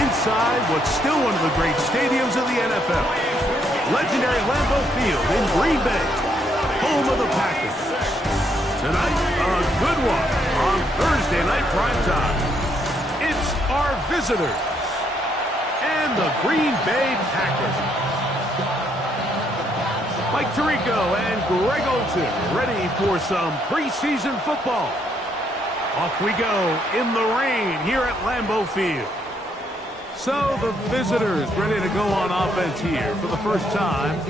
Inside what's still one of the great stadiums of the NFL. Legendary Lambeau Field in Green Bay, home of the Packers. Tonight, a good one on Thursday Night Primetime. It's our visitors and the Green Bay Packers. Mike Tirico and Greg Olsen ready for some preseason football. Off we go in the rain here at Lambeau Field. So the visitors ready to go on offense here for the first time.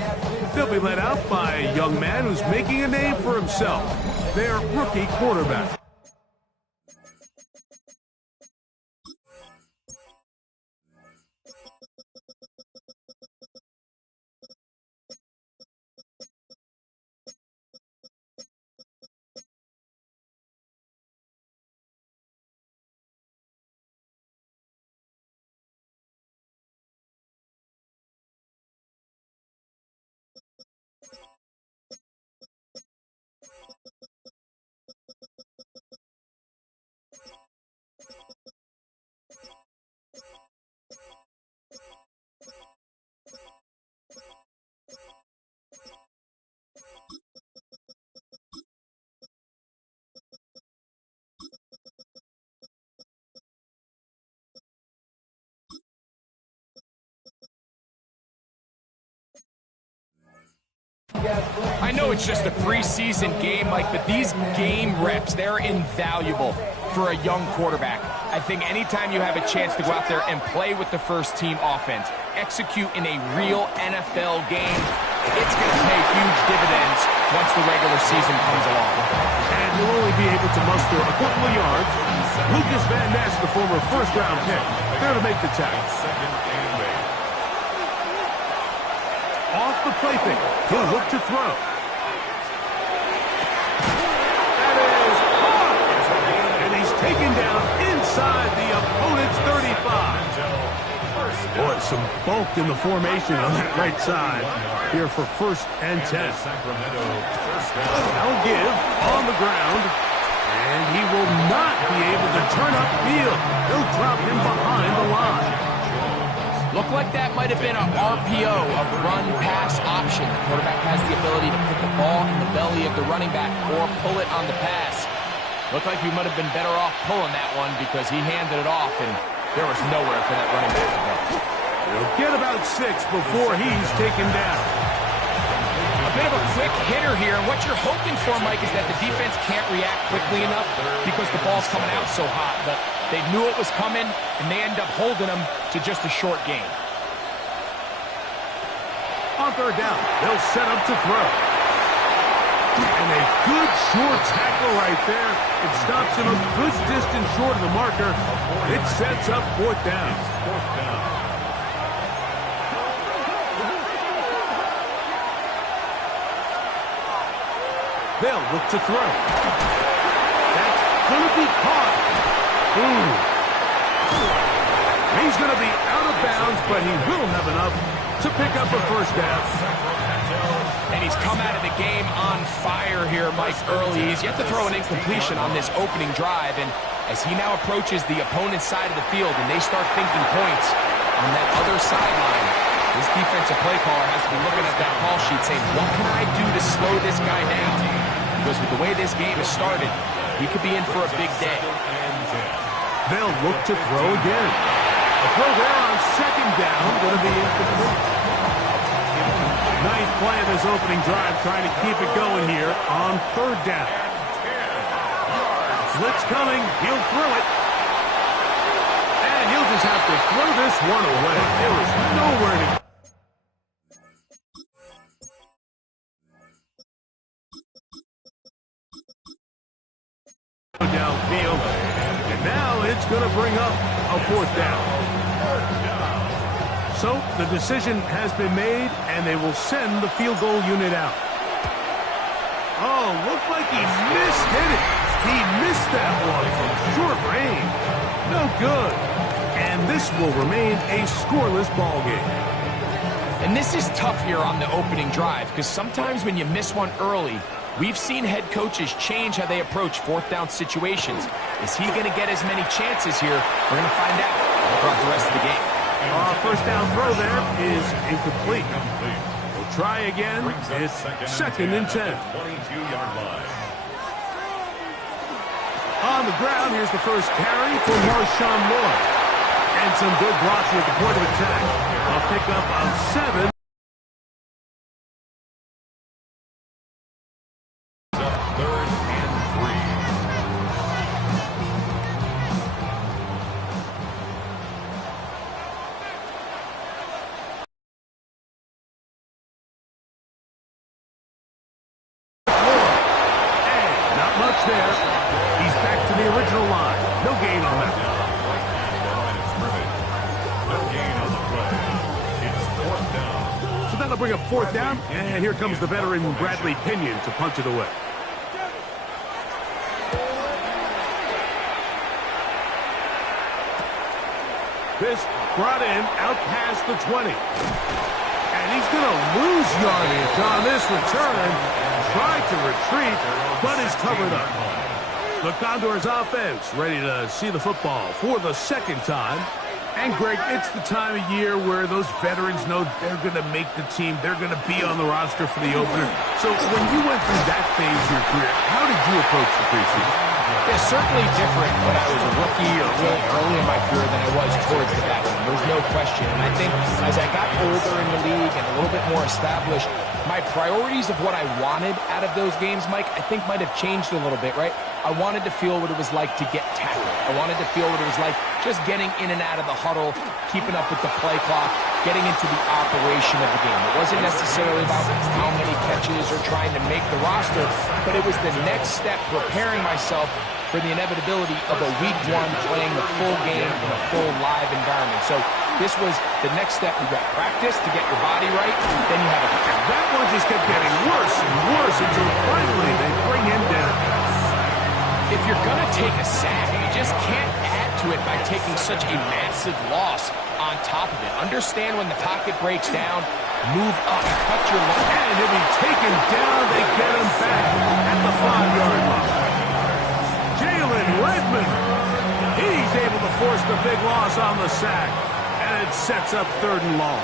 They'll be led out by a young man who's making a name for himself, their rookie quarterback. I know it's just a preseason game, Mike, but these game reps, they're invaluable for a young quarterback. I think anytime you have a chance to go out there and play with the first-team offense, execute in a real NFL game, it's going to pay huge dividends once the regular season comes along. And you'll only be able to muster a couple of yards. Lucas Van Ness, the former first-round pick, there to make the tackle. Off the play fake, he'll look to throw. That is caught! And he's taken down inside the opponent's 35. Boy, some bulk in the formation on that right side here for 1st and 10. Now give on the ground, and he will not be able to turn upfield. He'll drop him behind the line. Looked like that might have been an RPO, a run-pass option. The quarterback has the ability to put the ball in the belly of the running back or pull it on the pass. Looked like he might have been better off pulling that one because he handed it off, and there was nowhere for that running back to go. He'll get about 6 before he's taken down. A bit of a quick hitter here, and what you're hoping for, Mike, is that the defense can't react quickly enough because the ball's coming out so hot. But they knew it was coming, and they end up holding them to just a short gain. On 3rd down, they'll set up to throw. And a good short tackle right there. It stops him a good distance short of the marker. It sets up 4th down. They'll look to throw. That's going to be caught. Ooh. He's going to be out of bounds, but he will have enough to pick up a 1st down. And he's come out of the game on fire here, Mike, early. He's yet to throw an incompletion on this opening drive, and as he now approaches the opponent's side of the field and they start thinking points on that other sideline, this defensive play caller has to be looking at that call sheet saying, what can I do to slow this guy down? Because with the way this game has started, he could be in for a big day. They'll look to throw again. A throw there on 2nd down, going to be incomplete. Nice play of this opening drive, trying to keep it going here on 3rd down. Blitz coming, he'll throw it. And he'll just have to throw this one away. There was nowhere to go. Downfield, and now it's going to bring up a 4th down. So the decision has been made, and they will send the field goal unit out. Oh, looked like he mishit it. He missed that one from short range. No good. And this will remain a scoreless ball game. And this is tough here on the opening drive, because sometimes when you miss one early, we've seen head coaches change how they approach fourth down situations. Is he going to get as many chances here? We're going to find out throughout the rest of the game. First down throw there is incomplete. We'll try again. It's 2nd and 10. On the ground, here's the first carry for Marshawn Lloyd. And some good blocking at the point of attack. A pickup of 7. There. He's back to the original line. No gain on that. So that'll bring up 4th down. And here comes the veteran Bradley Pinion to punch it away. This brought in out past the 20. And he's going to lose yardage on this return. Tried to retreat, but is covered up. The Condors offense ready to see the football for the 2nd time. And, Greg, it's the time of year where those veterans know they're going to make the team. They're going to be on the roster for the opener. So when you went through that phase of your career, how did you approach the preseason? It's certainly different when I was a rookie or really early in my career than I was towards the back end. There's no question. And I think as I got older in the league and a little bit more established, my priorities of what I wanted out of those games, Mike, I think might have changed a little bit, right? I wanted to feel what it was like to get tackled. I wanted to feel what it was like just getting in and out of the huddle, keeping up with the play clock, getting into the operation of the game. It wasn't necessarily about how many catches or trying to make the roster, but it was the next step, preparing myself for the inevitability of a week 1 playing the full game in a full live environment. So this was the next step. You got practice to get your body right, then you have a... That one just kept getting worse and worse until finally they bring him down. If you're going to take a sack, you just can't add to it by taking such a massive loss on top of it. Understand when the pocket breaks down, move up, cut your line. And he'll be taken down. They get him back at the 5-yard line. Jalen Redmond, he's able to force the big loss on the sack, and it sets up 3rd and long.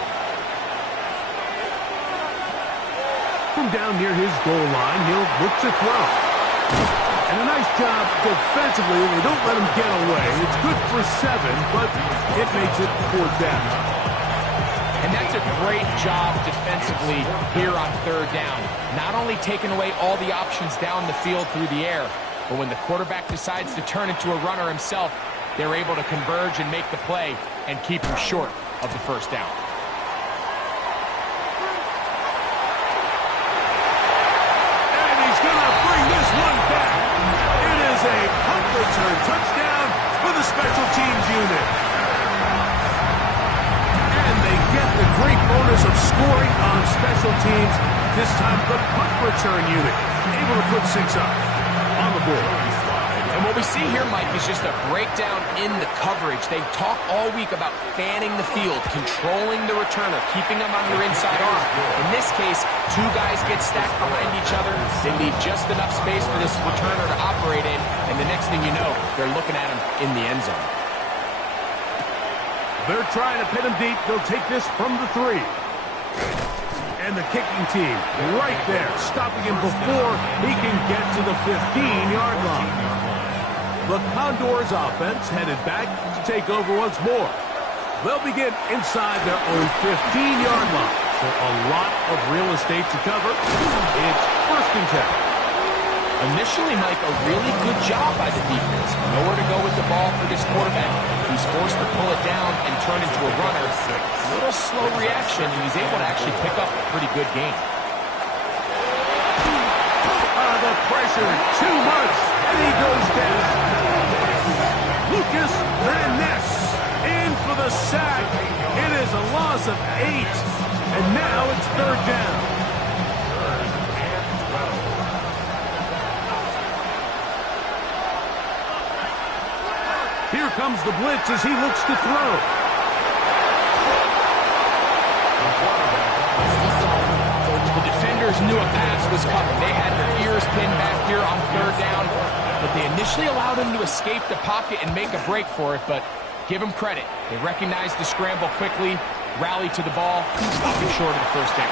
From down near his goal line, he'll look to throw. And a nice job defensively. They don't let him get away. It's good for 7, but it makes it 4th down. And that's a great job defensively here on 3rd down. Not only taking away all the options down the field through the air, but when the quarterback decides to turn into a runner himself, they're able to converge and make the play and keep him short of the 1st down. And he's going to bring this one back. It is a punt return touchdown for the special teams unit. And they get the great bonus of scoring on special teams. This time the punt return unit able to put 6 up on the board. And what we see here, Mike, is just a breakdown in the coverage. They talk all week about fanning the field, controlling the returner, keeping them on your inside arm. In this case, 2 guys get stacked behind each other. They leave just enough space for this returner to operate in, and the next thing you know, they're looking at him in the end zone. They're trying to pin him deep. They'll take this from the 3. And the kicking team right there, stopping him before he can get to the 15-yard line. The Condors offense headed back to take over once more. They'll begin inside their own 15-yard line. So a lot of real estate to cover. It's 1st and 10. Initially, Mike, a really good job by the defense. Nowhere to go with the ball for this quarterback. He's forced to pull it down and turn into a runner. A little slow reaction, and he's able to actually pick up a pretty good gain. The pressure, too much, and he goes down. Lucas Van Ness in for the sack. It is a loss of 8, and now it's 3rd down. Here comes comes the blitz as he looks to throw. The defenders knew a pass was coming. They had their ears pinned back here on third down, but they initially allowed him to escape the pocket and make a break for it, but give him credit. They recognized the scramble quickly, rallied to the ball, stopping short of the first down.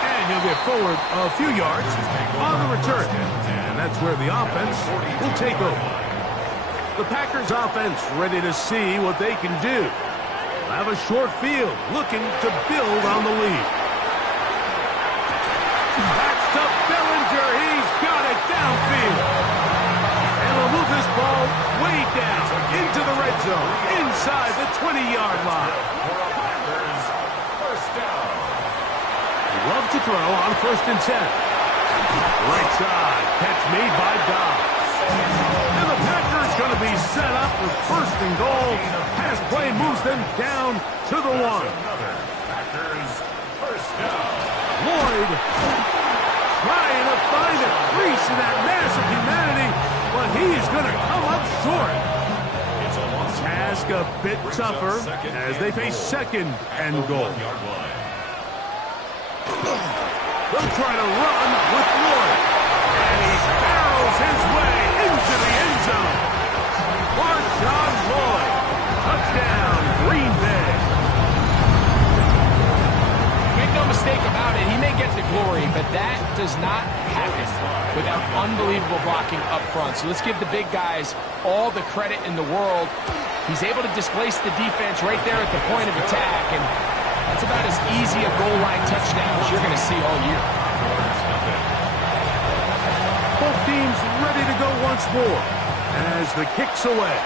And he'll get forward a few yards on the return. And that's where the offense will take over. The Packers offense ready to see what they can do. They'll have a short field, looking to build on the lead. That's to Bellinger. He's got it downfield. And we'll move this ball way down into the red zone, inside the 20-yard line. Love to throw on 1st and 10. Right side, catch made by Dobbs. And the Packers going to be set up with 1st and goal. Pass play moves them down to the 1. Lloyd trying to find a crease in that mass of humanity, but he's going to come up short. Task a bit tougher as they face 2nd and goal. They'll try to run with Lloyd. And he barrels his way into the end zone. Marshawn Lloyd. Touchdown, Green Bay. Make no mistake about it, he may get the glory, but that does not happen without unbelievable blocking up front. So let's give the big guys all the credit in the world. He's able to displace the defense right there at the point of attack, and that's about as easy a goal line touchdown as you're going to see all year. Both teams ready to go once more as the kick's away.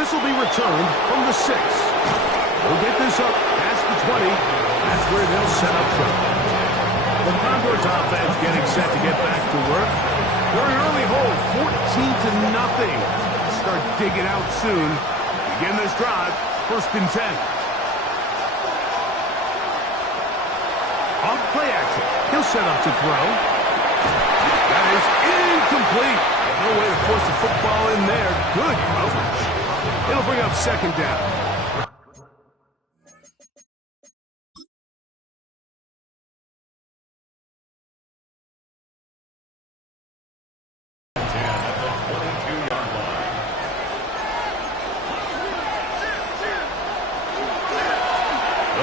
This will be returned from the 6. They'll get this up past the 20. That's where they'll set up shop. The Condors offense getting set to get back to work. They're an early hold, 14-0. Start digging out soon. Begin this drive. 1st and 10. Off play action. He'll set up to throw. That is incomplete. No way to force the football in there. Good coverage. It'll bring up 2nd down.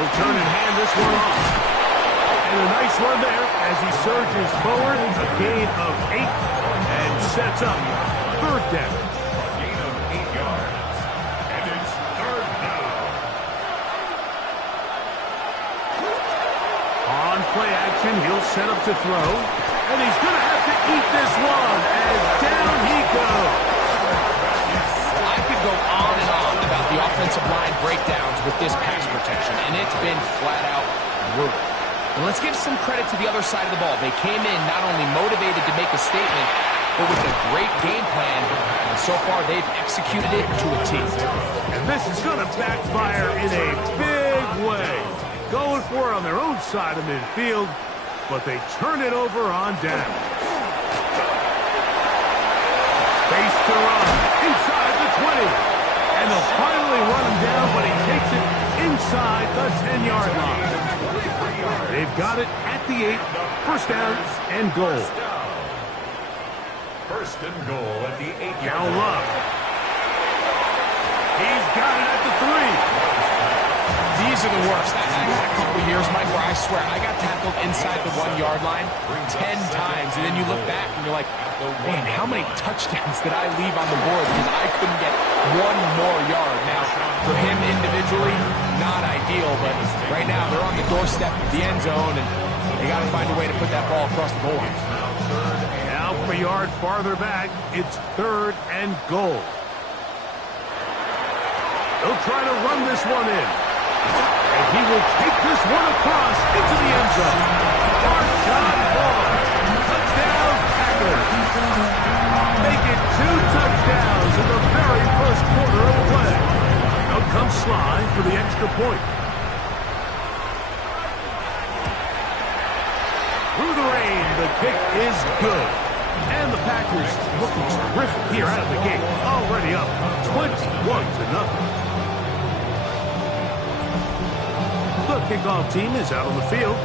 Turn and hand this one off. And a nice run there as he surges forward. A gain of 8 and sets up 3rd down. A gain of 8 yards. And it's 3rd down. On play action, he'll set up to throw. And he's going to have to eat this one as down he goes. I could go on and on about the offensive line breakdowns with this pass protection, and it's been flat out brutal. And let's give some credit to the other side of the ball. They came in not only motivated to make a statement, but with a great game plan, and so far they've executed it to a T. And this is going to backfire in a big way. Going for it on their own side of midfield, but they turn it over on down. Space to run inside the 20. And they'll finally run him down, but he takes it inside the 10-yard line. They've got it at the 8. 1st down and goal. 1st and goal at the 8-yard Now line. Love. He's got it at the 3. These are the worst. I had a couple years, Mike, where I swear I got tackled inside the 1-yard line 10 times, and then you look back and you're like, man, how many touchdowns did I leave on the board because I couldn't get one more yard? Now, for him individually, not ideal, but right now they're on the doorstep of the end zone, and they got to find a way to put that ball across the goal line. Now from a yard farther back, it's 3rd and goal. They'll try to run this one in. And he will take this one across into the end zone. Marshawn Lloyd. Touchdown, Packers. Make it 2 touchdowns in the very first quarter of play. Out comes Sly for the extra point. Through the rain, the kick is good. And the Packers looking terrific here out of the gate. Already up 21-0. The kickoff team is out on the field.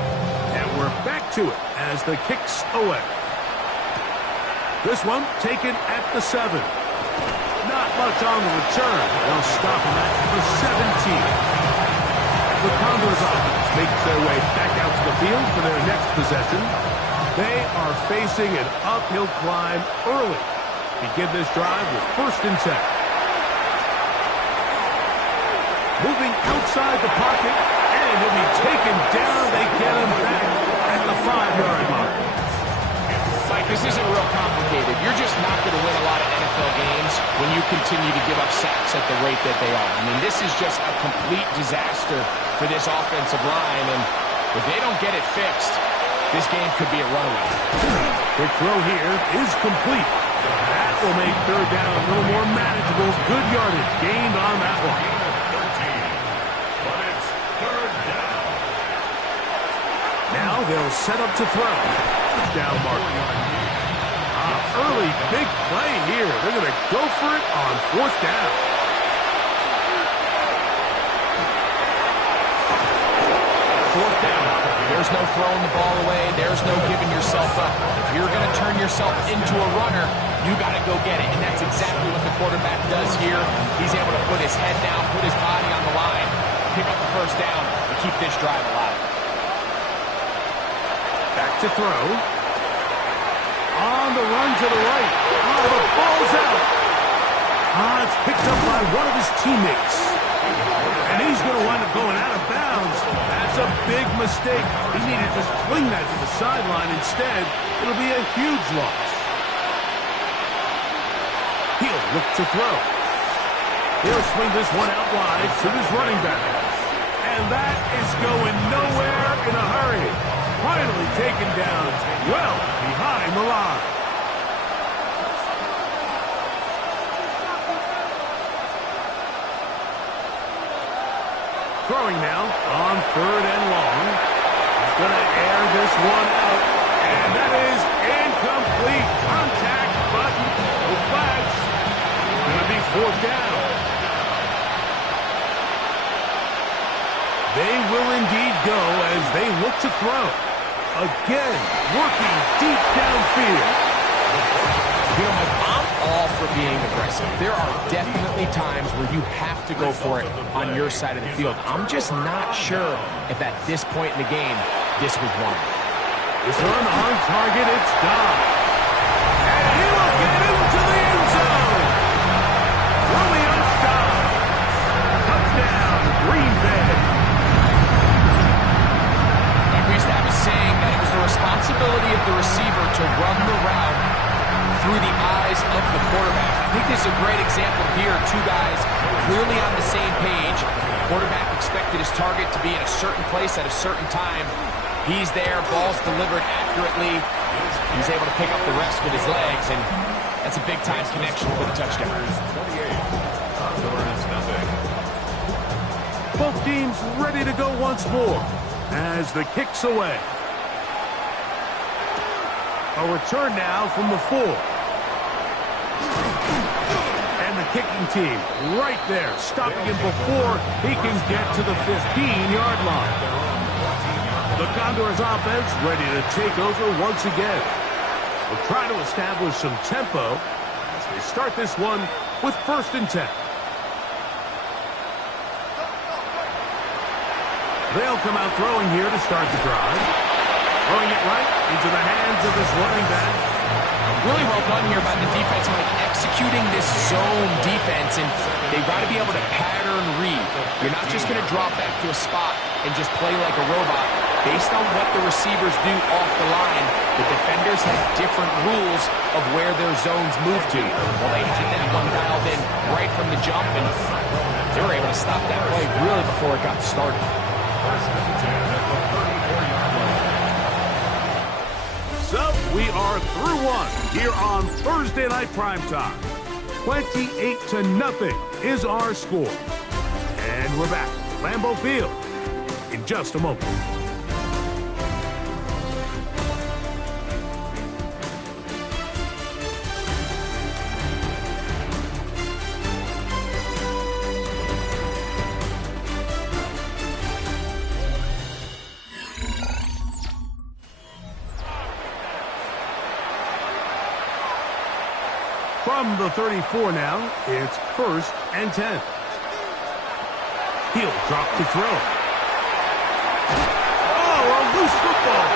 And we're back to it as the kick's away. This one taken at the 7. Not much on the return. They'll stop him at the 17. The Condors offense makes their way back out to the field for their next possession. They are facing an uphill climb early. Begin this drive with 1st and 10. Moving outside the pocket, and he'll be taken down. They get him back at the 5-yard line. Mike, this isn't real complicated. You're just not going to win a lot of NFL games when you continue to give up sacks at the rate that they are. I mean, this is just a complete disaster for this offensive line, and if they don't get it fixed, this game could be a runaway. The throw here is complete. That will make 3rd down a little more manageable. Good yardage gained on that one. But it's 3rd down. Now they'll set up to throw. Down marker. Early big play here. They're going to go for it on 4th down. Fourth down. There's no throwing the ball away. There's no giving yourself up. If you're going to turn yourself into a runner, you got to go get it. And that's exactly what the quarterback does here. He's able to put his head down, put his body on the line, pick up the 1st down, and keep this drive alive. Back to throw. On the run to the right. The ball's out. It's picked up by one of his teammates. And he's going to wind up going out of bounds. That's a big mistake. He needed to just fling that to the sideline. Instead, it'll be a huge loss. He'll look to throw. He'll swing this one out wide to his running back. And that is going nowhere in a hurry. Finally taken down well behind the line. Throwing now on 3rd and long. He's going to air this one out. And that is incomplete. Contact, but no flags. It's going to be 4th down. They will indeed go as they look to throw. Again, working deep downfield. You know, Mike, I'm all for being aggressive. There are definitely times where you have to go for it on your side of the field. I'm just not sure if at this point in the game, this was one. This one on target, it's gone. And he will get into the end zone. Romeo stops. Touchdown, Green Bay. We used to have a saying that it was the responsibility of the receiver to run the route through the eyes of the quarterback. I think this is a great example here. 2 guys clearly on the same page. Quarterback expected his target to be in a certain place at a certain time. He's there, ball's delivered accurately. He's able to pick up the rest with his legs, and that's a big-time connection for the touchdown. 28. Both teams ready to go once more as the kick's away. A return now from the 4. And the kicking team right there, stopping him before he can get to the 15-yard line. The Condors offense ready to take over once again. We'll try to establish some tempo as they start this one with 1st and 10. They'll come out throwing here to start the drive. Throwing it right into the hands of this running back. Really well done here by the defense, Mike, executing this zone defense, and they've got to be able to pattern read. You're not just going to drop back to a spot and just play like a robot. Based on what the receivers do off the line, the defenders have different rules of where their zones move to. Well, they had that one dialed in right from the jump, and they were able to stop that play really before it got started. So we are through one here on Thursday Night Primetime. 28-0 is our score. And we're back at Lambeau Field in just a moment. From the 34 now, it's 1st and 10. He'll drop to throw. Oh, a loose football.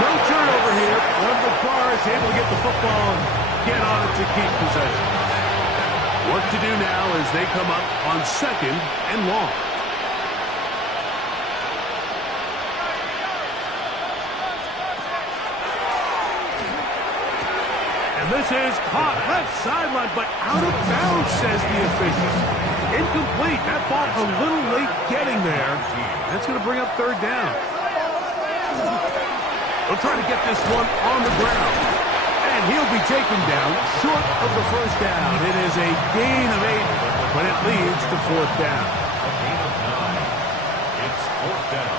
No turnover here. One of the Cards able to get the football and get on it to keep possession. Work to do now as they come up on 2nd and long. And this is caught left sideline, but out of bounds, says the official. Incomplete. That ball a little late getting there. That's going to bring up 3rd down. They'll try to get this one on the ground. And he'll be taken down short of the 1st down. It is a gain of 8, but it leads to 4th down. A gain of 9. It's 4th down.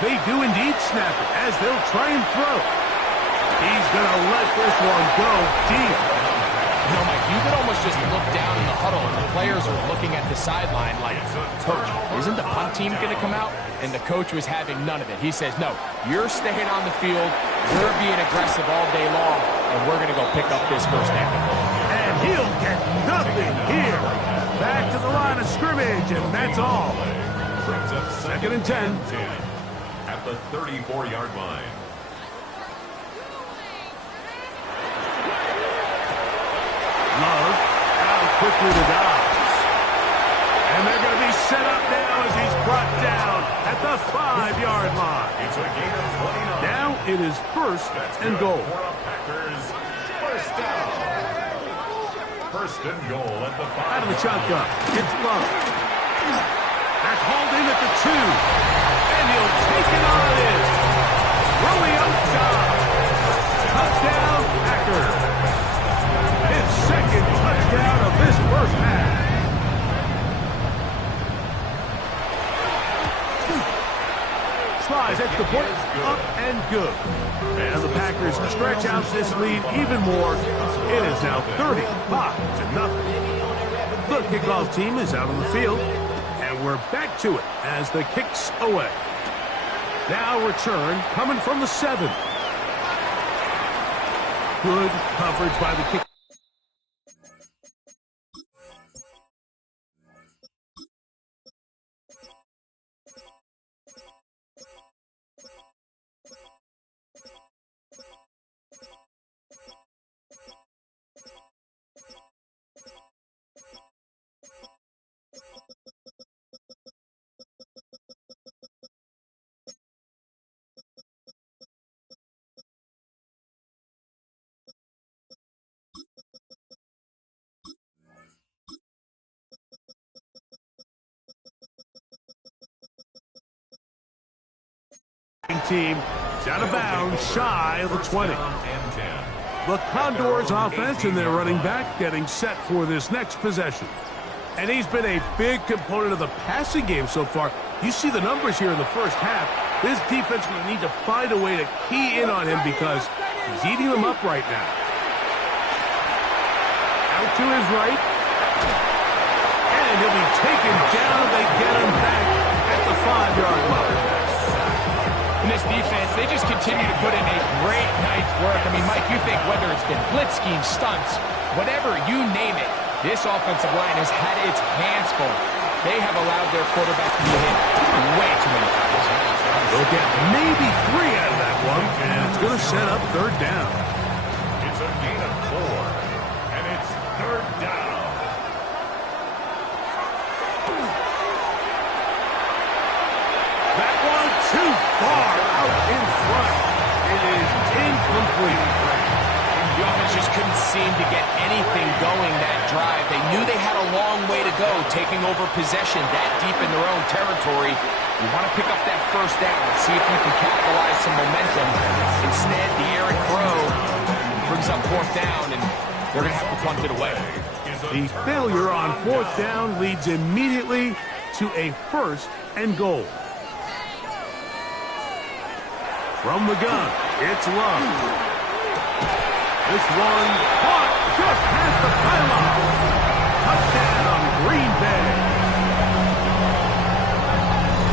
They do indeed snap it as they'll try and throw. He's going to let this one go deep. You know, Mike, you could almost just look down in the huddle and the players are looking at the sideline like, Coach, isn't the punt team going to come out? And the coach was having none of it. He says, no, you're staying on the field, we're being aggressive all day long, and we're going to go pick up this 1st down. And he'll get nothing here. Back to the line of scrimmage, and that's all. Brings up 2nd and 10. At the 34-yard line. Love out quickly to Dobbs. And they're going to be set up now as he's brought down at the 5-yard line. It's a gain of 29. Now it is 1st and goal. For the Packers, 1st down. 1st and goal at the 5. Out of the shotgun. It's Love. That's hauled in at the 2. And he'll take it on in. Romeo Dobbs. Touchdown, Packers. His 2nd touchdown of this 1st half. Slides at the point, up and good. And the Packers stretch out this lead even more. It is now 35-0. The kickoff team is out on the field, and we're back to it as the kick's away. Now return coming from the 7. Good coverage by the kick. Team is out of bounds, shy of the 20. The Condors offense and their running back getting set for this next possession. And he's been a big component of the passing game so far. You see the numbers here in the 1st half. This defense will need to find a way to key in on him because he's eating them up right now. Out to his right. And he'll be taken down. They get him back at the 5-yard line. In this defense, they just continue to put in a great night's work. I mean, Mike, you think whether it's been blitz schemes, stunts, whatever, you name it, this offensive line has had its hands full. They have allowed their quarterback to be hit way too many times. They'll get maybe 3 out of that one, and it's going to set up 3rd down. It's a gain of 4, and it's 3rd down. That one too far out in front. It is incomplete. The offense just couldn't seem to get anything going that drive. They knew they had a long way to go, taking over possession that deep in their own territory. You want to pick up that 1st down and see if you can capitalize some momentum. Instead, the errant throw brings up 4th down, and they're going to have to punt it away. The failure on 4th down leads immediately to a 1st and goal. From the gun, it's Love. This one caught just past the pylon. Touchdown, Green Bay.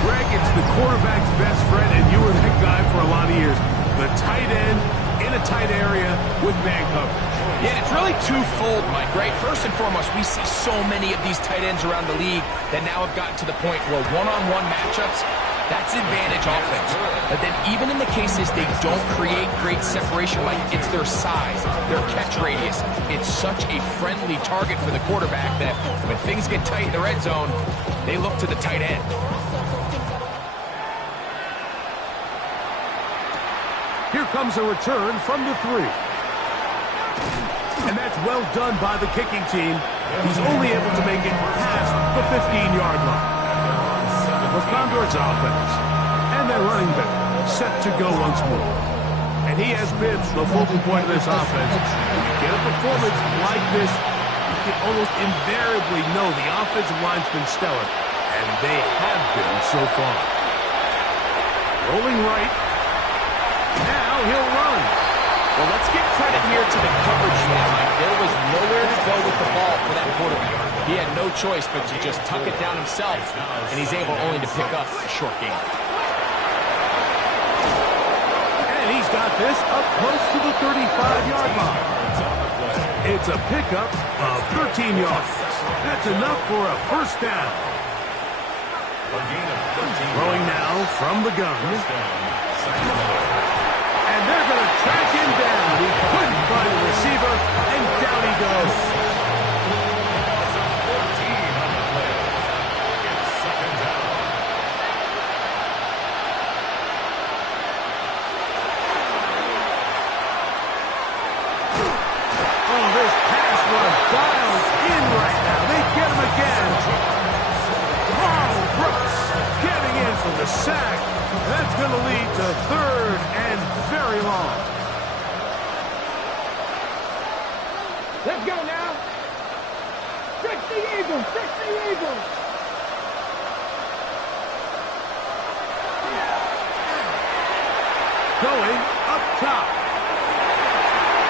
Greg, it's the quarterback's best friend, and you were that guy for a lot of years. The tight end in a a tight area with man coverage. Yeah, and it's really twofold, Mike, right? First and foremost, we see so many of these tight ends around the league that now have gotten to the point where one-on-one matchups, that's advantage offense. But then even in the cases they don't create great separation, like it's their size, their catch radius, it's such a friendly target for the quarterback that when things get tight in the red zone, they look to the tight end. Here comes a return from the 3. And that's well done by the kicking team. He's only able to make it past the 15-yard line. The Condors offense and their running back set to go once more. And he has been the focal point of this offense. When you get a performance like this, you can almost invariably know the offensive line's been stellar, and they have been so far. Rolling right. Now he'll run. Well, let's give credit here to the coverage unit, Mike. There was nowhere to go with the ball for that quarterback. He had no choice but to just tuck it down himself, and he's able only to pick up a short gain. And he's got this up close to the 35-yard line. It's a pickup of 13 yards. That's enough for a first down. Throwing now from the gun. And they're going to track him down. He couldn't find the receiver, and down he goes. Oh, this pass rush dials in right now. They get him again. Oh, Brooks getting in for the sack. That's going to lead to third and very long. Let's go now. Trick the Eagles. Trick the Eagles. Going up top.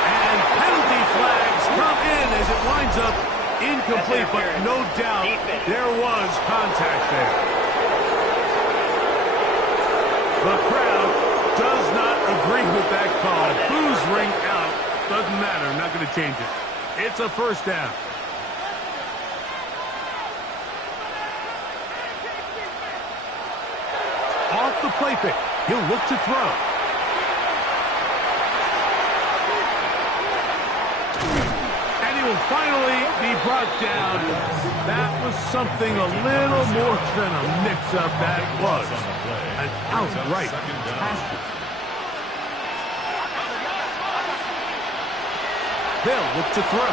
And penalty flags come in as it winds up incomplete, but no doubt there was contact there. The crowd does not agree with that call. Who's ring out? Doesn't matter. I'm not going to change it. It's a first down. Off the play fake. He'll look to throw. And he will finally be brought down. That was something a little more than a mix-up. That was an outright catastrophe. They'll look to throw.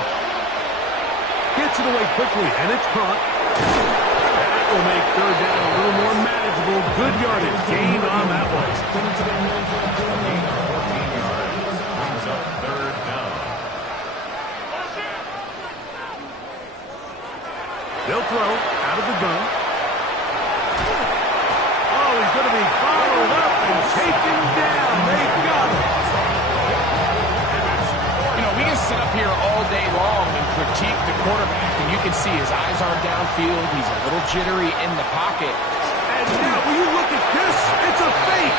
Gets it away quickly, and it's caught. That will make third down a little more manageable. Good yardage gained on that one. They'll throw out of the gun. Oh, he's going to be bottled up and taken down. They got him. We can sit up here all day long and critique the quarterback, and you can see his eyes aren't downfield. He's a little jittery in the pocket. And now, will you look at this? It's a fake.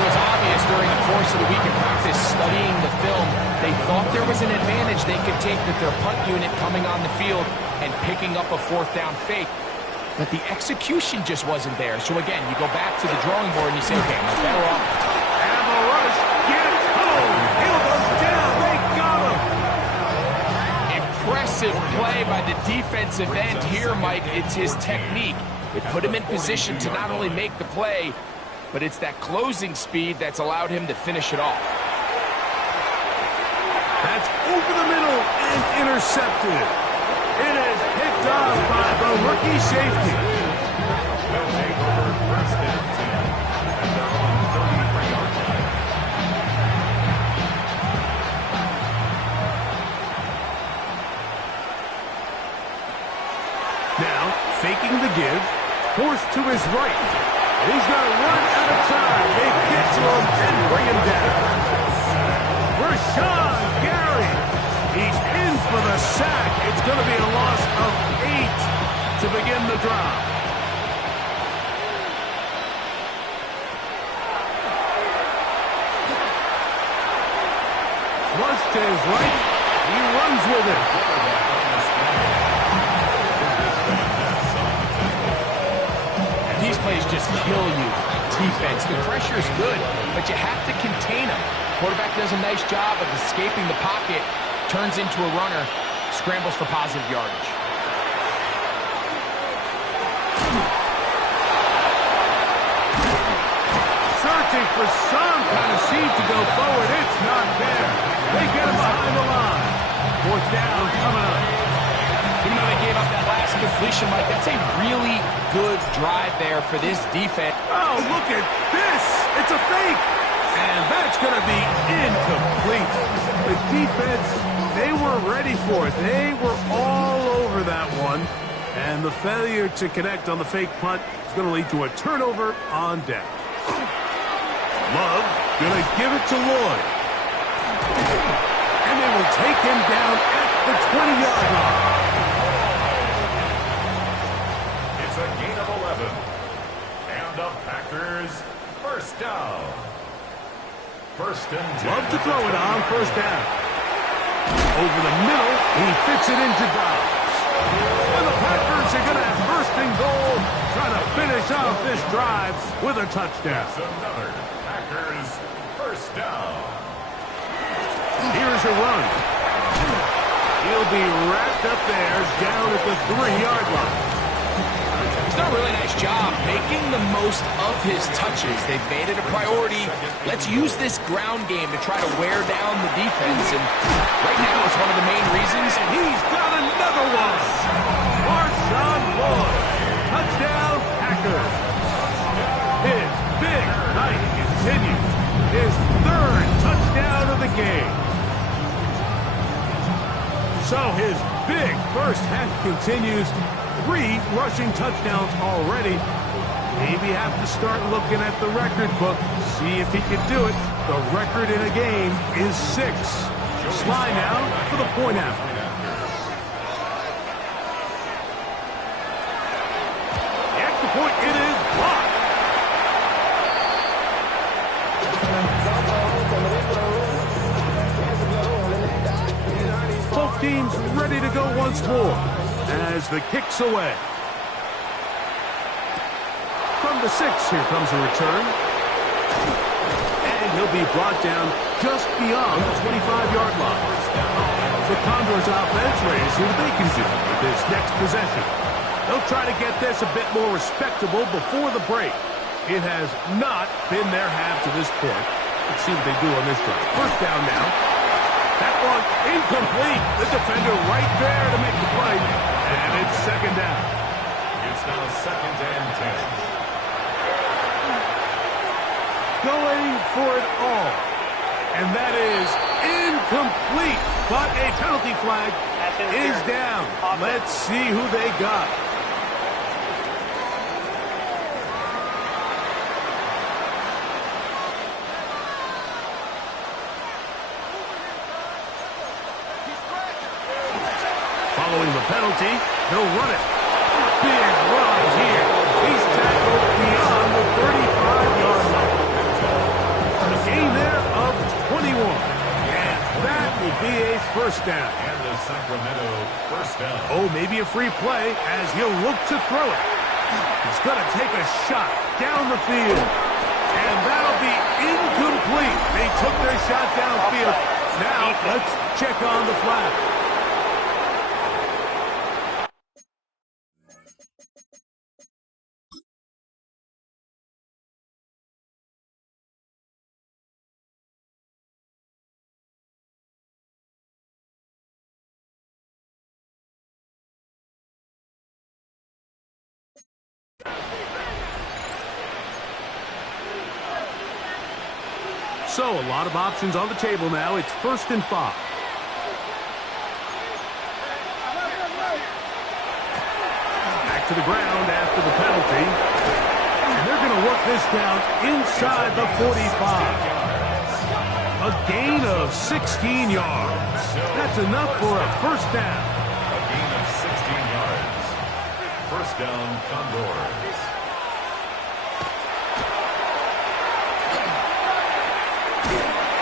So it's obvious during the course of the week of practice, studying the film, they thought there was an advantage they could take with their punt unit coming on the field and picking up a fourth down fake. But the execution just wasn't there. So again, you go back to the drawing board and you say, okay, am I better off? And the rush gets home. He'll go down. They got him. Impressive play by the defensive end here, Mike. It's his technique. It put him in position to not only make the play, but it's that closing speed that's allowed him to finish it off. That's over the middle and intercepted. It is picked off by the rookie safety. They'll take over first and 10 at their own 33-yard line. Now, faking the give, forced to his right. He's going to run out of time. They get to him and bring him down. Rashawn Gary. He's in for the sack. It's going to be a loss of 8 to begin the drive. to his right. He runs with it. These plays just kill you. Defense, the pressure is good, but you have to contain them. Quarterback does a nice job of escaping the pocket, turns into a runner, scrambles for positive yardage. Searching for some kind of seed to go forward. It's not there. They get him behind the line. Fourth down coming up. Even though they gave up that last completion, Mike, that's a really good drive there for this defense. Oh, look at this. It's a fake. And that's going to be incomplete. The defense, they were ready for it. They were all over that one. And the failure to connect on the fake punt is going to lead to a turnover on down. Love going to give it to Lloyd. And they will take him down at the 20-yard line. It's a gain of 11. And the Packers first down. First and 10. Love to throw it on first down. Over the middle, he fits it into Dobbs. And the Packers are going to have first and goal, trying to finish off this drive with a touchdown. It's another Packers first down. Here's a run. He'll be wrapped up there down at the 3-yard line. He's done a really nice job making the most of his touches. They've made it a priority. Let's use this ground game to try to wear down the defense. And right now, it's one of the main reasons. And he's got another one. Marshawn Lloyd. Touchdown, Packers. His big night continues. His third touchdown of the game. So his big first half continues. 3 rushing touchdowns already. Maybe have to start looking at the record book, see if he can do it. The record in a game is 6. Sly now for the point after. The extra point, it is blocked. Both teams ready to go once more as the kick's away. From the 6, here comes a return. And he'll be brought down just beyond the 25-yard line. The Condors offense ready to see what they can do with this next possession. They'll try to get this a bit more respectable before the break. It has not been their half to this point. Let's see what they do on this drive. First down now. That one incomplete. The defender right there to make the play. And it's second down. It's now second and 10. Going for it all. And that is incomplete. But a penalty flag is down. Let's see who they got. Following the penalty, he'll run it. Big run here. He's tackled beyond the 35-yard line. A gain there of 21. And that will be a first down. And the Sacramento first down. Oh, maybe a free play as he'll look to throw it. He's going to take a shot down the field. And that'll be incomplete. They took their shot downfield. Now let's check on the flag. So, a lot of options on the table now. It's first and 5. Back to the ground after the penalty. And they're going to work this down inside the 45. A gain of 16 yards. That's enough for a first down. A gain of 16 yards. First down, Condors.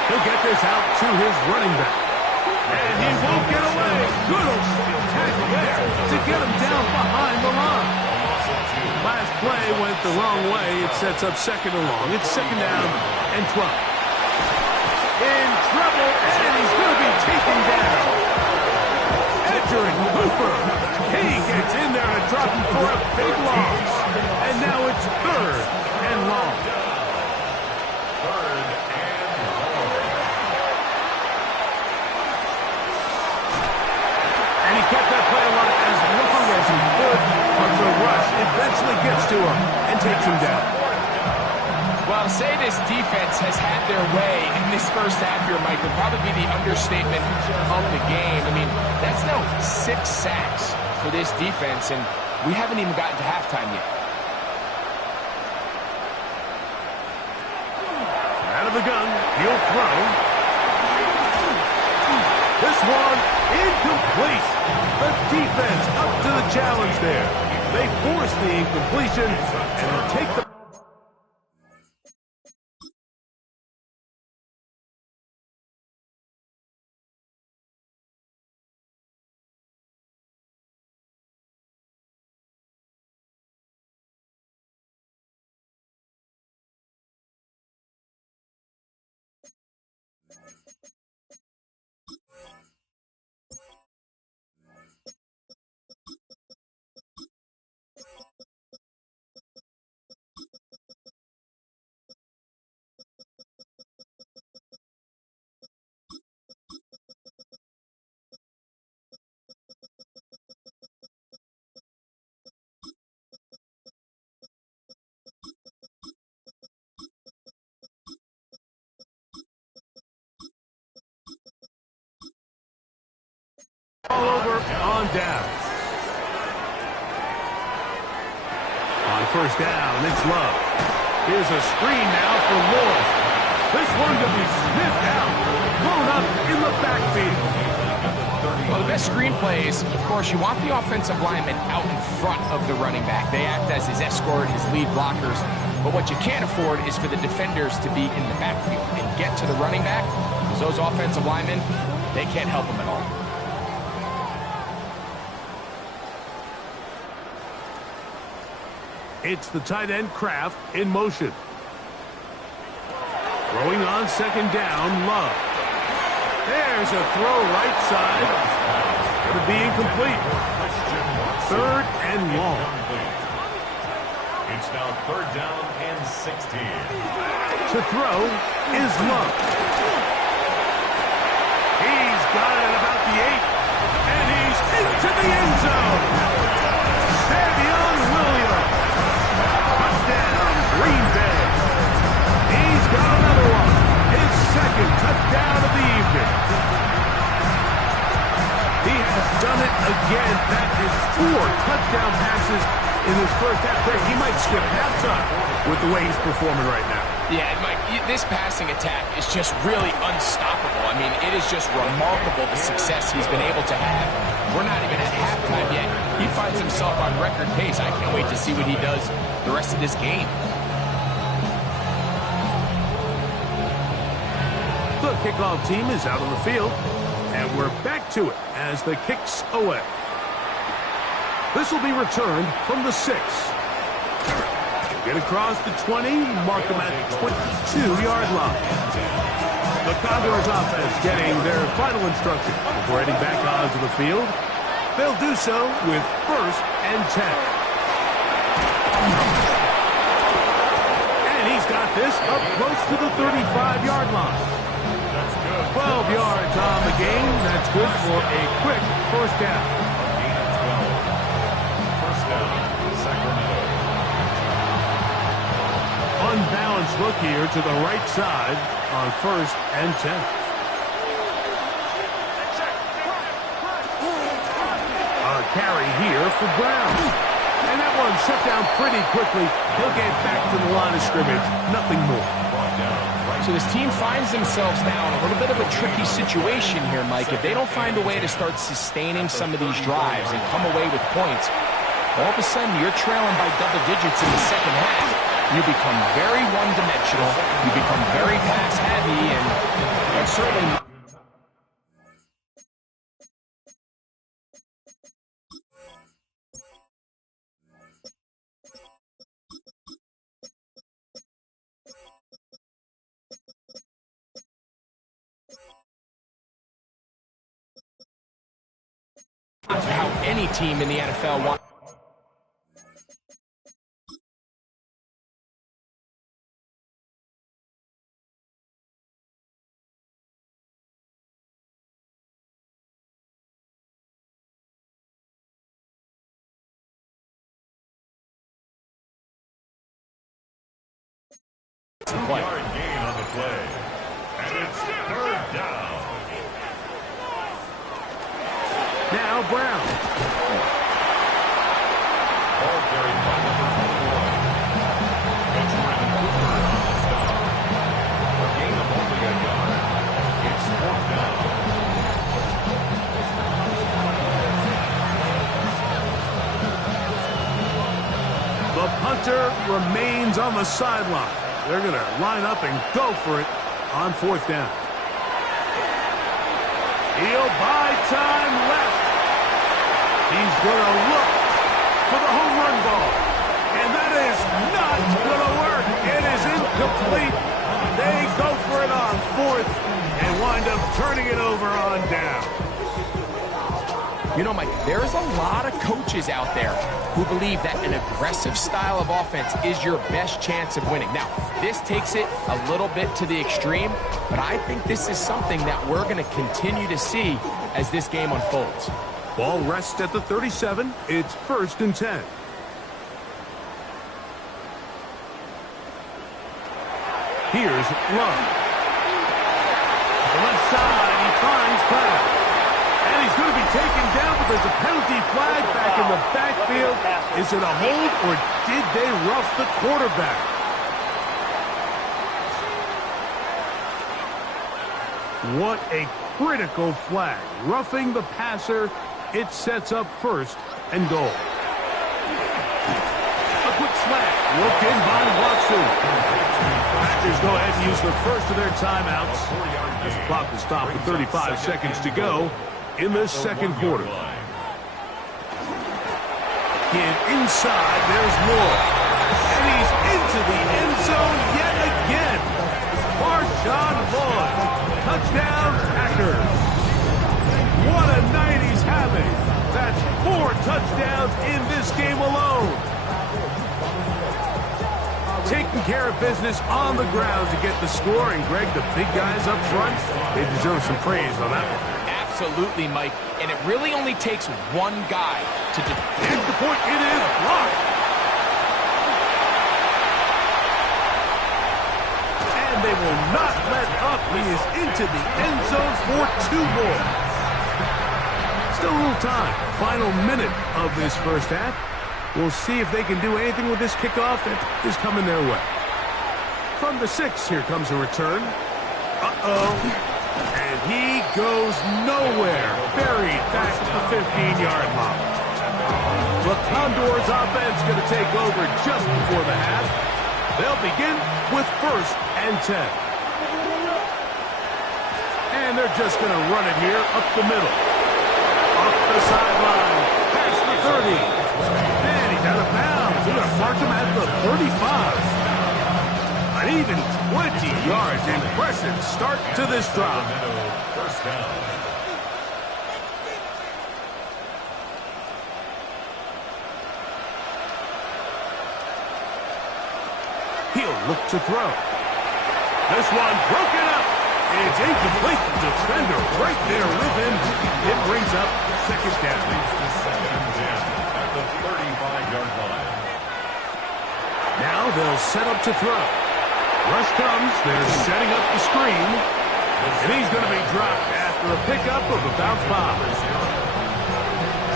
He'll get this out to his running back. And he won't get away. Good tackle there to get him down behind the line. Last play went the wrong way. It sets up second and long. It's second down and 12. In trouble, and he's going to be taken down. Edgerrin Cooper. He gets in there to drop him for a big loss. And now it's third and long. And he kept that play alive as long as he could, but the rush eventually gets to him and takes him down. Well, say this defense has had their way in this first half here, Mike, would probably be the understatement of the game. I mean, that's now 6 sacks for this defense, and we haven't even gotten to halftime yet. Out of the gun, he'll throw. This one incomplete. The defense up to the challenge there. They force the incompletion and they'll take the... All over on down. On first down, it's Love. Here's a screen now for Lord. This one to be sniffed out, blown up in the backfield. Well, the best screen plays, of course, you want the offensive lineman out in front of the running back. They act as his escort, his lead blockers. But what you can't afford is for the defenders to be in the backfield and get to the running back, because those offensive linemen, they can't help him at all. It's the tight end Kraft in motion. Throwing on second down, Love. There's a throw right side. Going to be incomplete. Third and long. It's now third down and 16. To throw is Love. He's got it at about the 8. And he's into the end zone. Savion Williams. Touchdown, Green Bay. He's got another one. His second touchdown of the evening. He has done it again. That is 4 touchdown passes in his first half. He might skip halftime with the way he's performing right now. Yeah, Mike, this passing attack is just really unstoppable. I mean, it is just remarkable the success he's been able to have. We're not even at halftime yet. He finds himself on record pace. I can't wait to see what he does the rest of this game. The kickoff team is out on the field, and we're back to it as the kick's away. This will be returned from the 6. Get across the 20, mark them at the 22-yard line. The Condors offense getting their final instruction before heading back onto the field. They'll do so with first and 10. And he's got this up close to the 35-yard line. 12 yards on the game. That's good for a quick first down. First down, Sacramento. Unbalanced look here to the right side on first and 10. A carry here for Brown. And that one shut down pretty quickly. He'll get back to the line of scrimmage. Nothing more. So this team finds themselves now in a little bit of a tricky situation here, Mike. If they don't find a way to start sustaining some of these drives and come away with points, all of a sudden you're trailing by double digits in the second half. You become very one-dimensional. You become very pass-heavy, and certainly any team in the NFL wants. Yard gain on the play. And it's third down. Now Brown. Ball carried by number 21. It's Brandon Cooper on the stop. A gain of only a yard. It's fourth down. The punter remains on the sideline. They're going to line up and go for it on fourth down. He'll buy time left. He's going to look for the home run ball. And that is not going to work. It is incomplete. They go for it on fourth and wind up turning it over on down. You know, Mike, there's a lot of coaches out there who believe that an aggressive style of offense is your best chance of winning. Now, this takes it a little bit to the extreme, but I think this is something that we're going to continue to see as this game unfolds. Ball rests at the 37. It's 1st and 10. Here's Love. The left side, he finds Pratt. And he's going to be taken down, but there's a penalty flag back in the backfield. Is it a hold, or did they rough the quarterback? What a critical flag. Roughing the passer. It sets up 1st and goal. A quick slant. Worked in by Watson. Packers go ahead and use the first of their timeouts. As the clock will stop with 35 seconds to go in the second quarter. Again, inside, there's Moore. And he's into the end zone yet again. Marshawn Lloyd. Touchdown, Packers. What a night he's having. That's 4 touchdowns in this game alone. Taking care of business on the ground to get the score. And, Greg, the big guys up front, they deserve some praise on that one. Absolutely, Mike. And it really only takes one guy to At the point, it is blocked. And they will not let up. He is into the end zone for 2 more. Still a little time. Final minute of this first half. We'll see if they can do anything with this kickoff that is coming their way. From the 6, here comes a return. Uh-oh. And he goes nowhere. Buried back at the 15-yard line. The Condors offense going to take over just before the half. They'll begin with 1st and 10. And they're just going to run it here up the middle. Up the sideline. Past the 30. And he's out of bounds. They're going to mark him at the 35. An even 20 yards. Impressive start to this drive. First down. He'll look to throw. This one broken up. It's incomplete. Defender right there with him. It brings up 2nd down. At the 35-yard line. Now they'll set up to throw. Rush comes. They're setting up the screen. And he's going to be dropped after a pickup of about 5.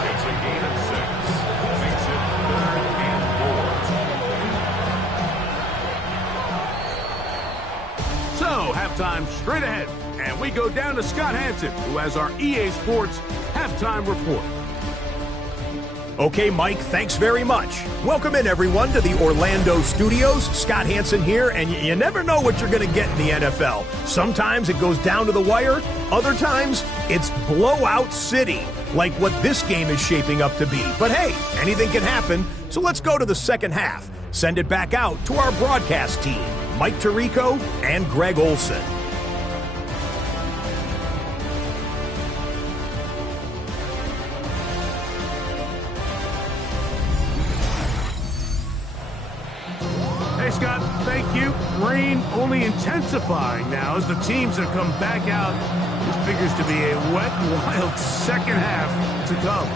It's a gain of 6. Makes it 3rd and 4. So, halftime straight ahead. And we go down to Scott Hansen, who has our EA Sports halftime report. Okay, Mike, thanks very much. Welcome in, everyone, to the Orlando studios. Scott Hansen here, and you never know what you're going to get in the NFL. Sometimes it goes down to the wire. Other times, it's blowout city, like what this game is shaping up to be. But hey, anything can happen, so let's go to the second half. Send it back out to our broadcast team, Mike Tirico and Greg Olson. you. Rain only intensifying now as the teams have come back out. This figures to be a wet, wild second half to come.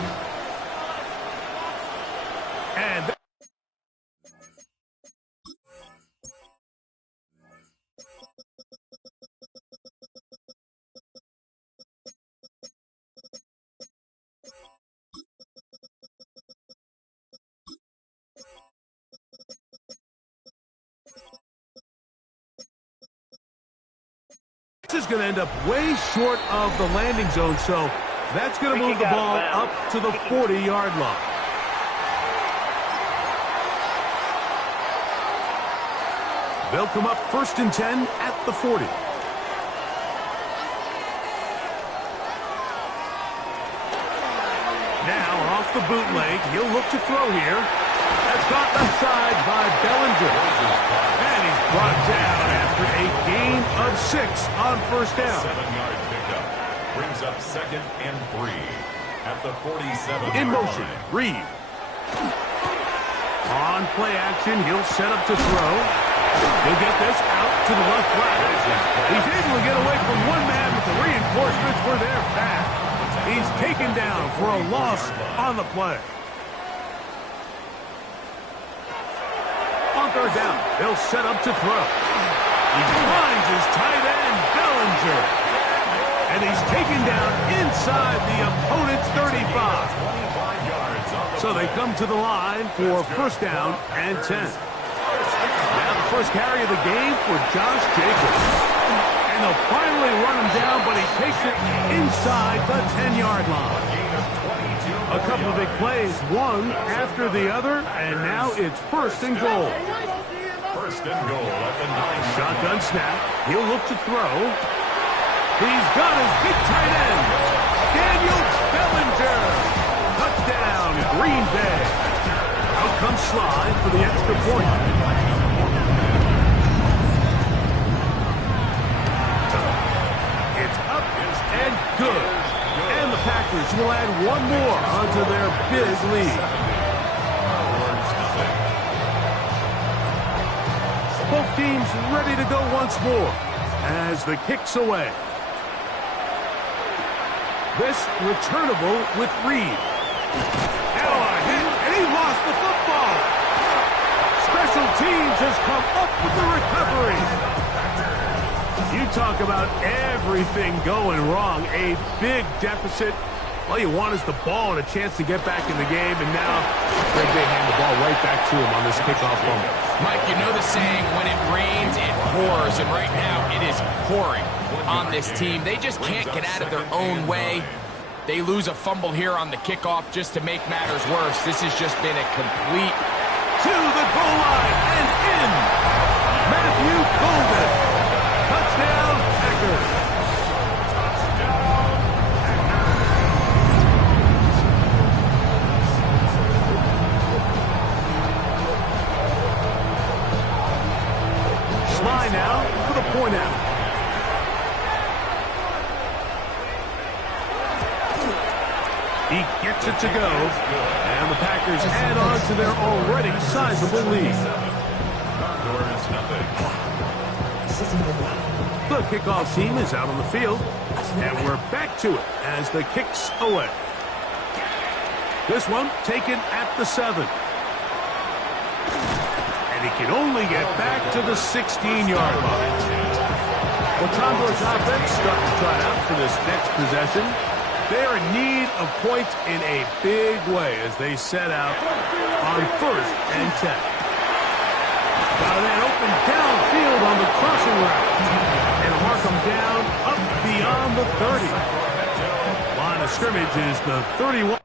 And this is going to end up way short of the landing zone, so that's going to move the ball up to the 40-yard line. They'll come up 1st and 10 at the 40. Now off the bootleg, he'll look to throw here. That's caught aside by Bellinger. And he's brought down after a gain of 6 on 1st down. 7-yard pickup brings up 2nd and 3 at the 47. In motion, Reed. On play action, he'll set up to throw. He'll get this out to the left flat. He's able to get away from one man, but the reinforcements were there fast. He's taken down for a loss on the play. On 3rd down, they'll set up to throw. He finds his tight end, Bellinger. And he's taken down inside the opponent's 35. So they come to the line for 1st down and 10. Now the first carry of the game for Josh Jacobs. And they'll finally run him down, but he takes it inside the 10-yard line. A couple of big plays, one after the other, and now it's 1st and goal. 1st and goal at the 9. Shotgun snap. He'll look to throw. He's got his big tight end, Daniel Bellinger. Touchdown, Green Bay. Out comes Slide for the extra point. It's up and good. And the Packers will add one more onto their big lead. Both teams ready to go once more as the kick's away. This returnable with Reed. Now a hit, and he lost the football. Special teams has come up with the recovery. You talk about everything going wrong. A big deficit. All you want is the ball and a chance to get back in the game, and now they hand the ball right back to him on this kickoff fumble. Mike, you know the saying, when it rains, it pours, and right now it is pouring on this team. They just can't get out of their own way. They lose a fumble here on the kickoff just to make matters worse. This has just been a complete... To the goal line and in. Matthew Golden. Touchdown, Packers. Sly now for the point out. He gets it to go, and the Packers add on to their already sizable lead. The kickoff team is out on the field, and we're back to it as the kick's away. This one taken at the 7. And he can only get back to the 16-yard line. The Condors offense starting to try out for this next possession. They're in need of points in a big way as they set out on 1st and 10. Got that open downfield on the crossing route. And mark them down up beyond the 30. Line of scrimmage is the 31.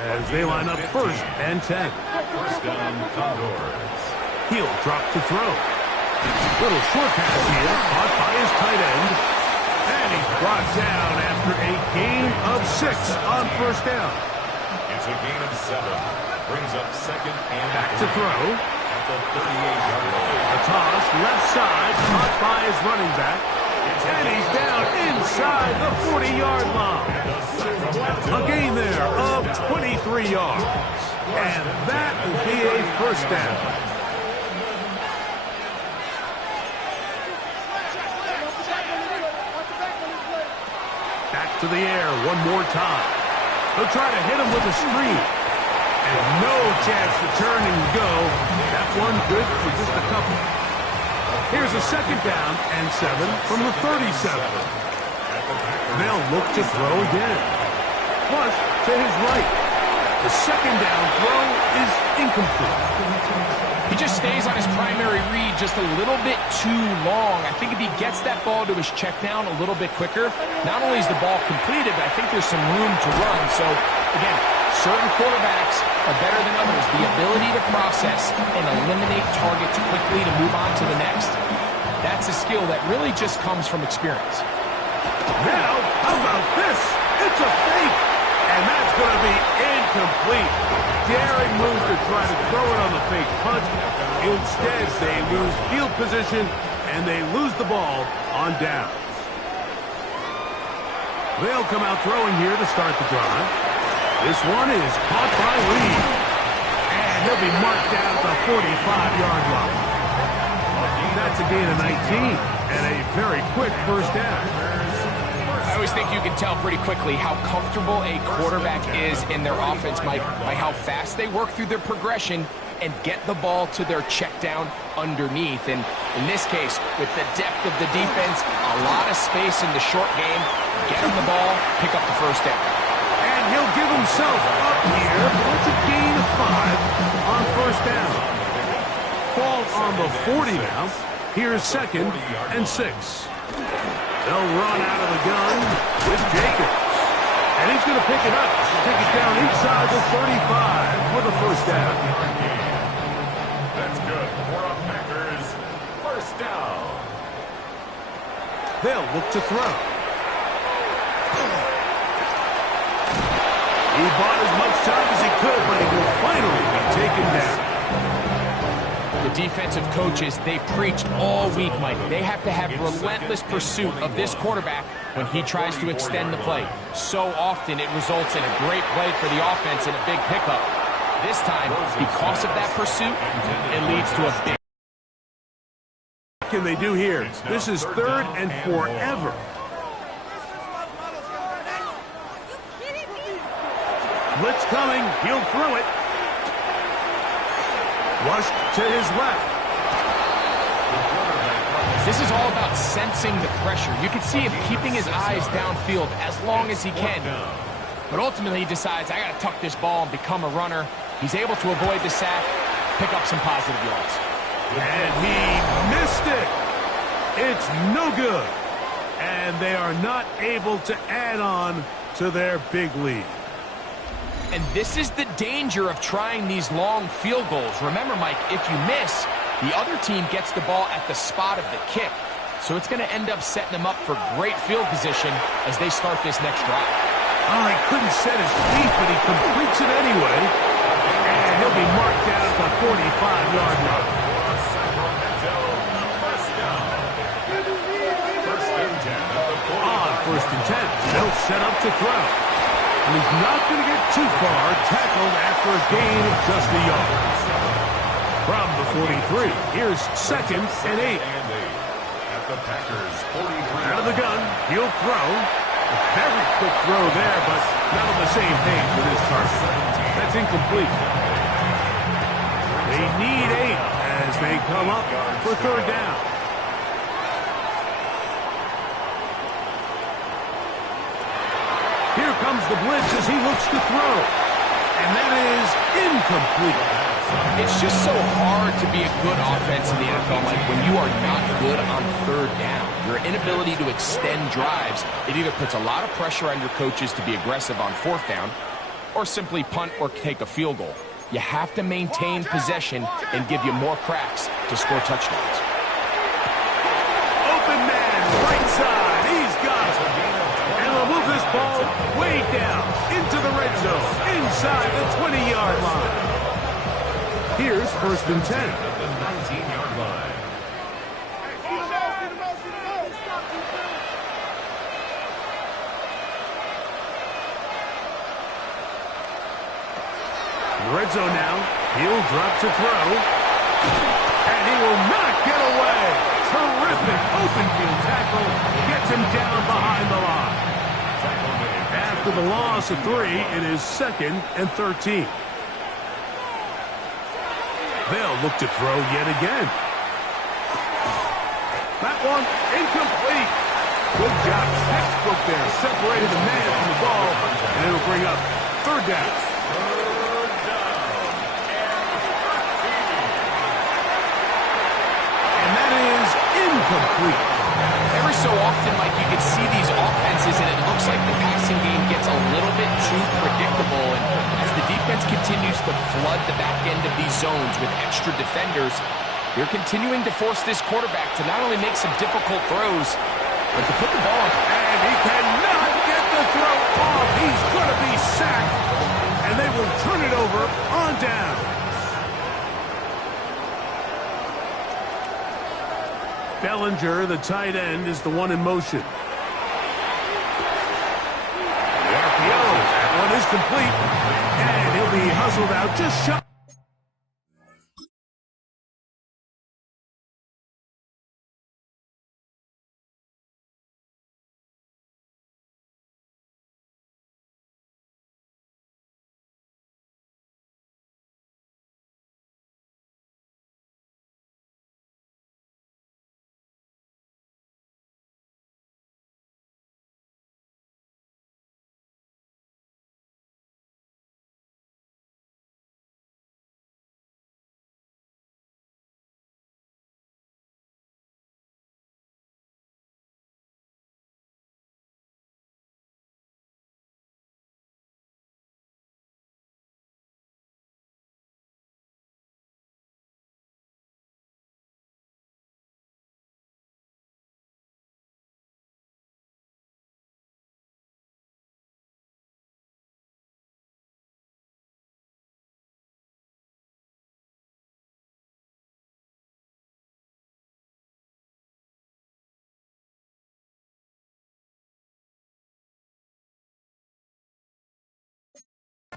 As they line up 1st and 10. 1st down, Condors. He'll drop to throw. Little short pass here, caught by his tight end. And he's brought down after a gain of 6 on 1st down. It's a gain of 7. Brings up 2nd and Back to throw. at the 38-yard line. A toss, left side, caught by his running back. And he's down inside the 40-yard line. A gain there of 23 yards. And that will be a first down. Back to the air one more time. They'll try to hit him with a screen. And no chance to turn and go. That one good for just a couple. Here's a second down and 7 from the 37. They'll look to throw again. Flush to his right. The second down throw is incomplete. He just stays on his primary read just a little bit too long. I think if he gets that ball to his check down a little bit quicker, not only is the ball completed, but I think there's some room to run. So, again, certain quarterbacks are better than others. The ability to process and eliminate targets quickly to move on to the next, that's a skill that really just comes from experience. Now, how about this? It's a fake. And that's going to be incomplete. Daring move to try to throw it on the fake punt. Instead, they lose field position, and they lose the ball on downs. They'll come out throwing here to start the drive. This one is caught by Lee. And he'll be marked down at the 45-yard line. That's a gain of 19 and a very quick first down. I always think you can tell pretty quickly how comfortable a quarterback is in their offense, Mike, by how fast they work through their progression and get the ball to their check down underneath. And in this case, with the depth of the defense, a lot of space in the short game, get him the ball, pick up the first down. And he'll give himself up here. It's a gain of 5 on first down. Ball on the 40 now. Here's second and 6. They'll run out of the gun with Jacobs. And he's going to pick it up. Take it down inside the 35 for the first down. That's good for a Packers first down. They'll look to throw. He bought as much time as he could, but he will finally be taken down. The defensive coaches, they preach all week, Mike. They have to have relentless pursuit of this quarterback when he tries to extend the play. So often it results in a great play for the offense and a big pickup. This time, because of that pursuit, it leads to a big... What can they do here? This is 3rd and forever. Blitz coming. He'll throw it. Flushed to his left. This is all about sensing the pressure. You can see him keeping his eyes downfield as long as he can. But ultimately he decides, I got to tuck this ball and become a runner. He's able to avoid the sack, pick up some positive yards. And he missed it. It's no good. And they are not able to add on to their big lead. And this is the danger of trying these long field goals. Remember, Mike, if you miss, the other team gets the ball at the spot of the kick. So it's going to end up setting them up for great field position as they start this next drive. Oh, he couldn't set his feet, but he completes it anyway. And he'll be marked down at the 45-yard line. On 1st and 10, they'll set up to throw. And he's not going to get too far, tackled after a gain of just a yard. From the 43, here's 2nd and 8. At the Packers 43. Out of the gun, he'll throw. A very quick throw there, but not on the same page with his target. That's incomplete. They need 8 as they come up for 3rd down. Here comes the blitz as he looks to throw. And that is incomplete. It's just so hard to be a good offense in the NFL, Mike, when you are not good on 3rd down. Your inability to extend drives, it either puts a lot of pressure on your coaches to be aggressive on 4th down or simply punt or take a field goal. You have to maintain possession and give you more cracks to score touchdowns. Open man, right side. He's got it. And we'll move this ball way down into the red zone, inside the 20-yard line. Here's 1st and 10. At the 19-yard line. Red zone now. He'll drop to throw. And he will not get away. Terrific open field tackle. Gets him down behind the line. After the loss of 3, it is 2nd and 13. They'll look to throw yet again. That one incomplete. Good job. Textbook there. Separated the man from the ball. And it'll bring up 3rd down. Incomplete. Every so often, Mike, you can see these offenses, and it looks like the passing game gets a little bit too predictable. And as the defense continues to flood the back end of these zones with extra defenders, they're continuing to force this quarterback to not only make some difficult throws, but to put the ball in. And he cannot get the throw off. He's going to be sacked. And they will turn it over on down. Bellinger, the tight end, is the one in motion. The RPO, that one is complete. And he'll be hustled out just shy.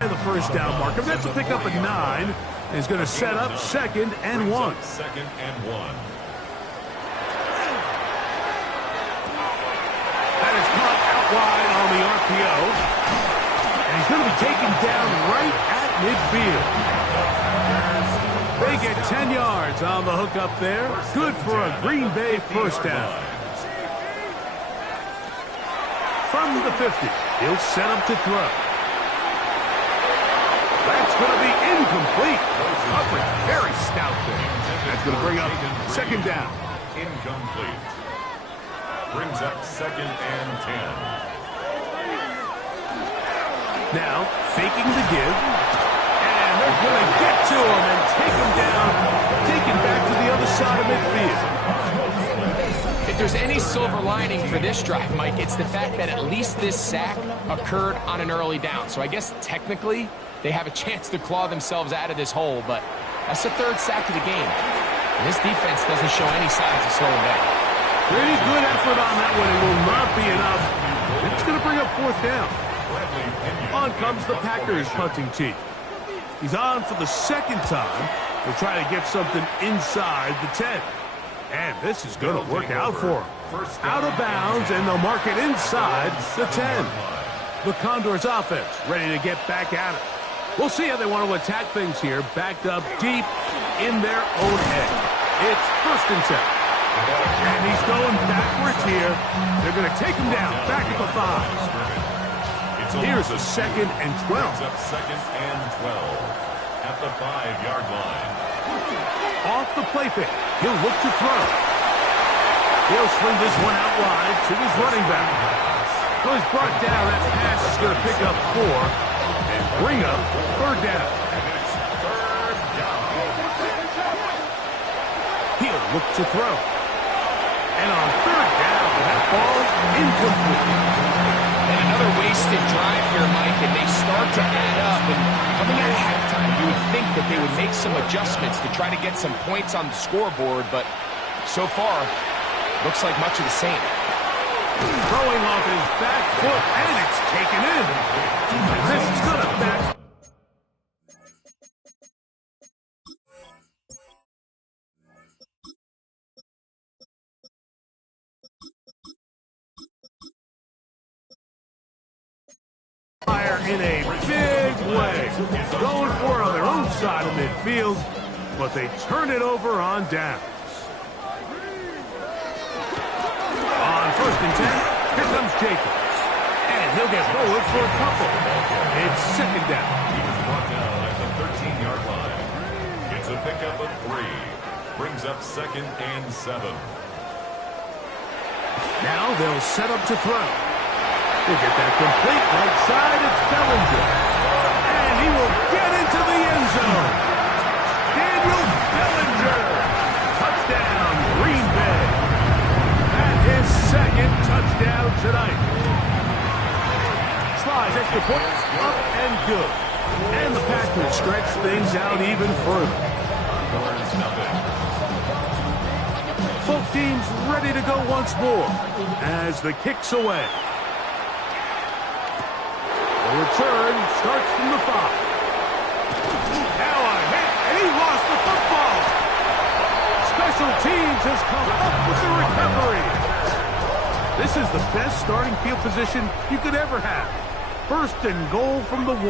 And the 1st down marker. That's a pickup at 9. And he's going to set up 2nd and 1. 2nd and 1. That is caught out wide on the RPO. And he's going to be taken down right at midfield. They get 10 yards on the hook up there. Good for a Green Bay 1st down. From the 50, he'll set up to throw. That's going to be incomplete. Coverage very stout there. That's going to bring up 2nd down. Incomplete. Brings up 2nd and 10. Now, faking the give. And they're going to get to him and take him down. Taken back to the other side of midfield. If there's any silver lining for this drive, Mike, it's the fact that at least this sack occurred on an early down. So I guess technically they have a chance to claw themselves out of this hole, but that's the 3rd sack of the game. And this defense doesn't show any signs of slowing down. Pretty good effort on that one. It will not be enough. It's going to bring up 4th down. On comes the Packers punting team. He's on for the 2nd time. They'll try to get something inside the 10. And this is going to work out for him. Out of bounds, and they'll mark it inside the 10. The Condors offense ready to get back at it. We'll see how they want to attack things here, backed up deep in their own end. It's 1st and 10. And he's going backwards here. They're going to take him down, back at the 5. Here's a 2nd and 12. Up 2nd and 12 at the 5-yard line. Off the play fake. He'll look to throw. He'll swing this one out wide to his running back. Well, he's brought down. That pass is going to pick up 4 and bring up 3rd down. He'll look to throw. And on 3rd down, that ball incomplete. And another wasted drive here, Mike, and they start to add up. And coming out of halftime, you would think that they would make some adjustments to try to get some points on the scoreboard, but so far, looks like much of the same. Throwing off his back foot, and it's taken in. And this is going to back. Fire in a big way. Going for it on their own side of midfield, but they turn it over on downs. On 1st and 10, here comes Jacobs. And he'll get forward for a couple. It's 2nd down. He was brought down at the 13-yard line. It's a pickup of 3. Brings up 2nd and 7. Now they'll set up to throw. He'll get that complete right side. It's Bellinger. And he will get into the end zone. Daniel Bellinger. Touchdown, Green Bay. That is 2nd touchdown tonight. Slides extra point, up and good. And the Packers stretch things out even further. Both teams ready to go once more as the kick's away. The return starts from the 5. Now a hit, and he lost the football. Special teams has come up with the recovery. This is the best starting field position you could ever have. 1st and goal from the 1.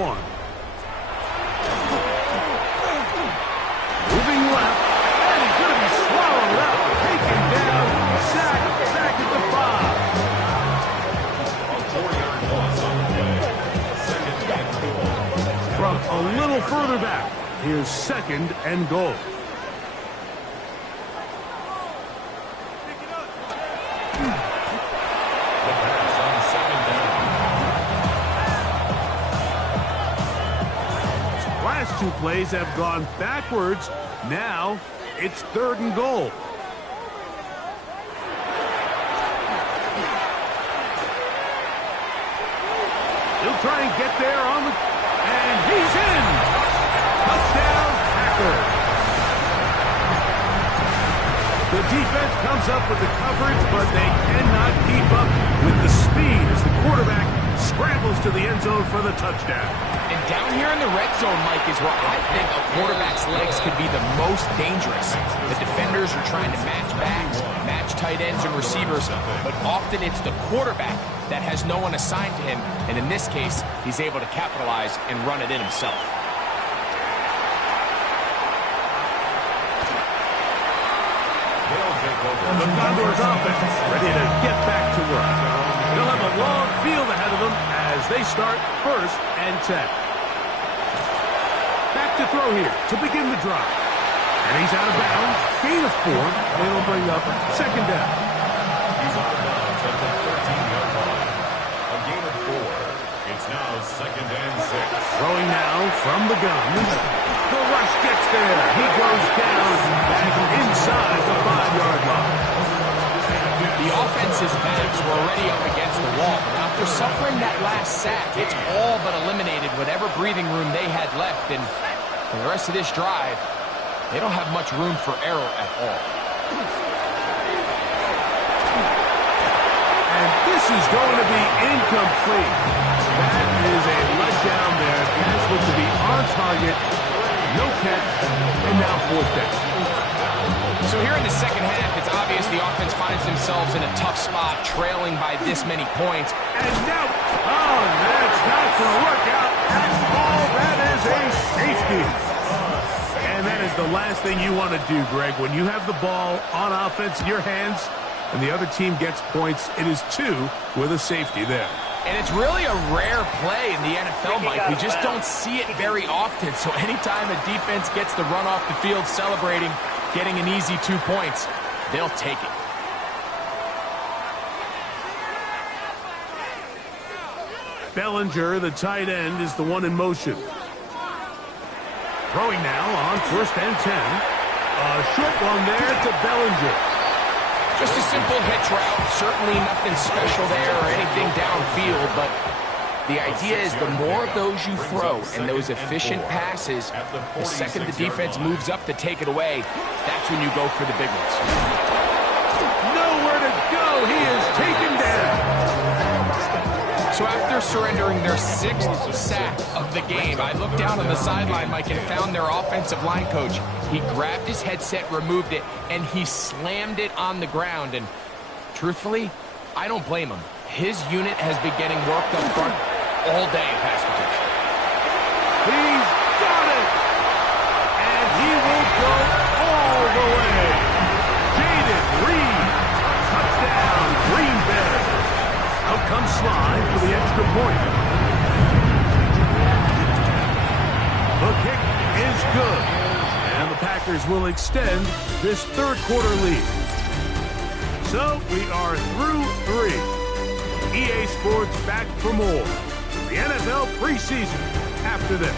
Moving left, and he's going to be swallowed up, taken down, sacked back at the 5. 4-yard loss on the play. 2nd and goal. From a little further back, here's 2nd and goal. The pass on 2nd down. Last 2 plays have gone backwards. Now it's 3rd and goal. He'll try and get there on the... And he's in! Touchdown, Packers. The defense comes up with the coverage, but they cannot keep up with the speed as the quarterback scrambles to the end zone for the touchdown. And down here in the red zone, Mike, is where I think a quarterback's legs could be the most dangerous. The defenders are trying to match backs, match tight ends and receivers, but often it's the quarterback that has no one assigned to him, and in this case, he's able to capitalize and run it in himself. The Condors offense ready to get back to work. They'll have a long field ahead of them as they start 1st and 10. Back to throw here to begin the drive. And he's out of bounds. Gain of 4. It'll bring up 2nd down. He's out of bounds at the 13-yard line. A gain of 4. It's now 2nd and 6. Throwing now from the gun. The rush gets there. He goes down back inside the 5-yard line. The offense's backs were already up against the wall. After suffering that last sack, it's all but eliminated whatever breathing room they had left. And for the rest of this drive, they don't have much room for error at all. And this is going to be incomplete. That is a letdown there. Pass looked to be on target. No catch. And now 4th down. So here in the second half, it's obvious the offense finds themselves in a tough spot, trailing by this many points. And now, oh, that's not going to work out at all. That is a safety. And that is the last thing you want to do, Greg. When you have the ball on offense in your hands and the other team gets points, it is 2 with a safety there. And it's really a rare play in the NFL, Mike. We just don't see it very often. So anytime a defense gets the run off the field celebrating, getting an easy 2 points, they'll take it. Bellinger, the tight end, is the one in motion. Throwing now on 1st and 10. A short one there to Bellinger. Just a simple hitch route. Certainly nothing special there or anything downfield, but the idea is the more of those you throw and those efficient passes, the second the defense moves up to take it away, that's when you go for the big ones. Nowhere to go. He is taken down. So after surrendering their 6th sack of the game, I looked down on the sideline, Mike, and found their offensive line coach. He grabbed his headset, removed it, and he slammed it on the ground. And truthfully, I don't blame him. His unit has been getting worked up front all day in pass protection. He's got it. And he will go all the way. Jaden Reed. Touchdown, Green Bay. Out comes Sly for the extra point. The kick is good. And the Packers will extend this third quarter lead. So we are through 3. EA Sports back for more. The NFL preseason after this.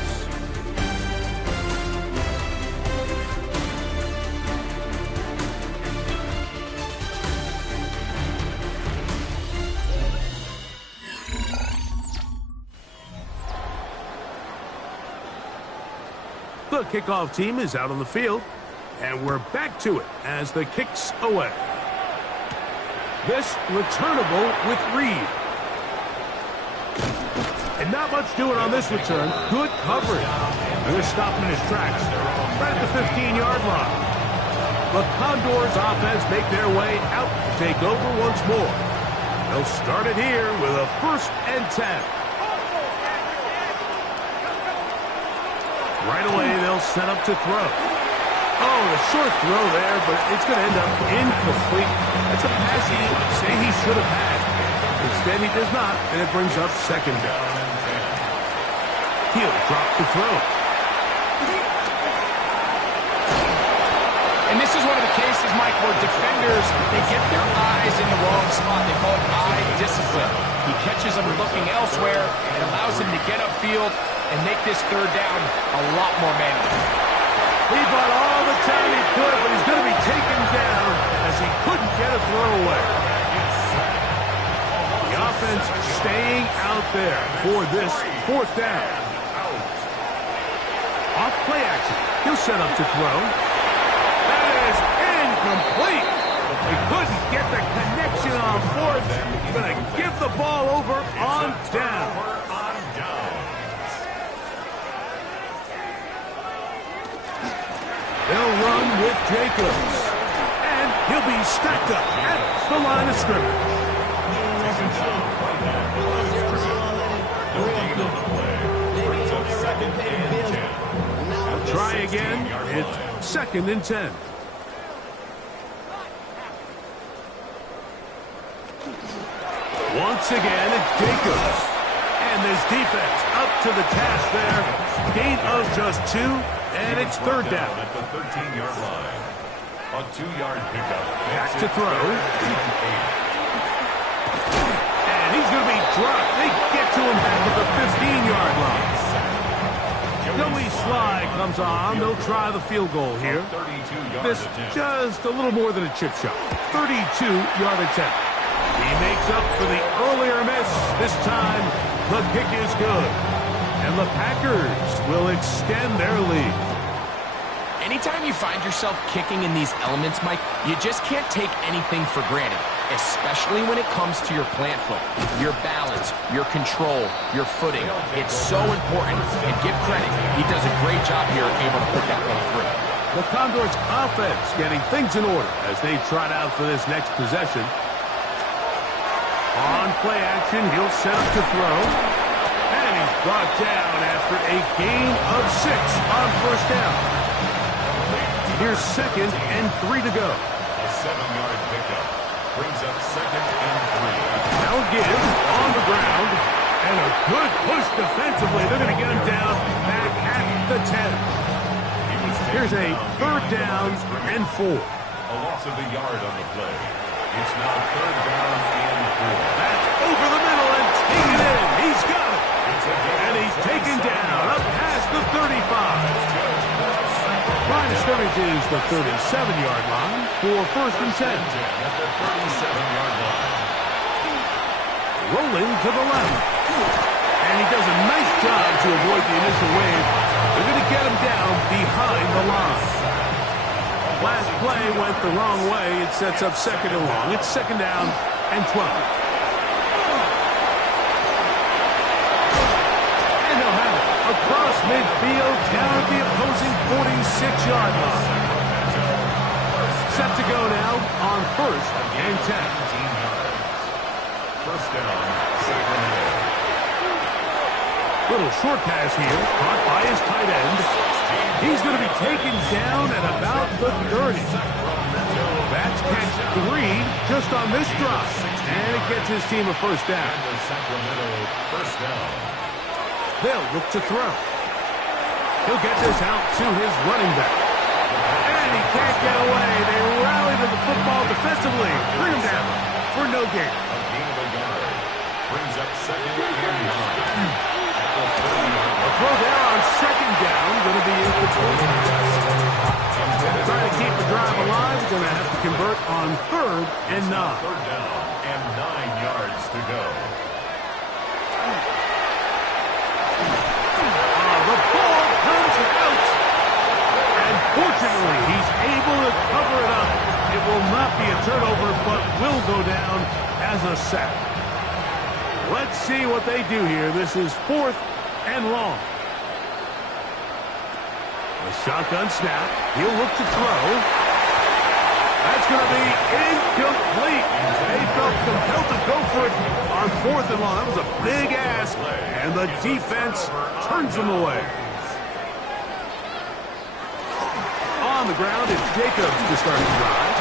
The kickoff team is out on the field, and we're back to it as the kick's away. This returnable with Reed. And not much doing on this return. Good coverage. And they're stopping in his tracks right at the 15-yard line. The Condors offense make their way out to take over once more. They'll start it here with a 1st and 10. Right away, they'll set up to throw. Oh, a short throw there, but it's going to end up incomplete. That's a pass he'd say he should have had. Instead, he does not, and it brings up 2nd down. He'll drop the throw. And this is one of the cases, Mike, where defenders, they get their eyes in the wrong spot. They call it eye discipline. He catches them looking elsewhere. It allows him to get upfield and make this 3rd down a lot more manageable. He bought all the time he could, but he's going to be taken down as he couldn't get a throw away. The offense staying out there for this 4th down. Off play action. He'll set up to throw. That is incomplete. He couldn't get the connection on 4th. Going to give the ball over on down. They'll run with Jacobs. And he'll be stacked up at the line of scrimmage. Try again. It's 2nd and 10. Once again, it's Jacobs. And this defense up to the task there. Gain of just 2, and it's 3rd down. At the 13-yard line. A 2-yard pickup. Back to throw. And he's going to be dropped. They get to him back at the 15-yard line. Joey Sly comes on. They'll try the field goal here. This just a little more than a chip shot. 32-yard attempt. He makes up for the earlier miss. This time, the kick is good. And the Packers will extend their lead. Anytime you find yourself kicking in these elements, Mike, you just can't take anything for granted, especially when it comes to your plant foot, your balance, your control, your footing. It's so important, and give credit. He does a great job here able to put that one through. The Condors offense getting things in order as they trot out for this next possession. On play action, he'll set up to throw. And he's brought down after a gain of 6 on 1st down. Here's 2nd and 3 to go. A 7-yard pickup brings up 2nd and 3. Now give on the ground. And a good push defensively. They're going to get him down back at the 10. Here's a 3rd down and 4. A loss of a yard on the play. It's now 3rd down and 4. That's over the middle and taken in. He's got it. And he's taken down up past the 35. By Line of scrimmage is the 37-yard line for 1st and 10. At the 37-yard line. Rolling to the left. And he does a nice job to avoid the initial wave. They're going to get him down behind the line. Last play went the wrong way. It sets up 2nd and long. It's 2nd down and 12. And he'll have it across midfield down at the opposing 46-yard line. Set to go now on 1st and 10. 1st down, Sacramento. Little short pass here, caught by his tight end. He's going to be taken down at about the 30. That's catch 3 just on this drive. And it gets his team a 1st down. And the Sacramento 1st down. They'll look to throw. He'll get this out to his running back. And he can't get away. They rally to the football defensively. Bring him down for no gain. A gain of a yard. Brings up 2nd and 9. A throw there on 2nd down. Going to be incomplete. Trying to keep the drive alive. Going to have to convert on 3rd and 9. 3rd down and 9 yards to go. The ball comes out. And fortunately, he's able to cover it up. It will not be a turnover, but will go down as a sack. Let's see what they do here. This is 4th and long. A shotgun snap. He'll look to throw. That's going to be incomplete. They felt compelled to go for it on 4th and long. That was a big ask, and the defense turns them away. On the ground, it's Jacobs to start the drive.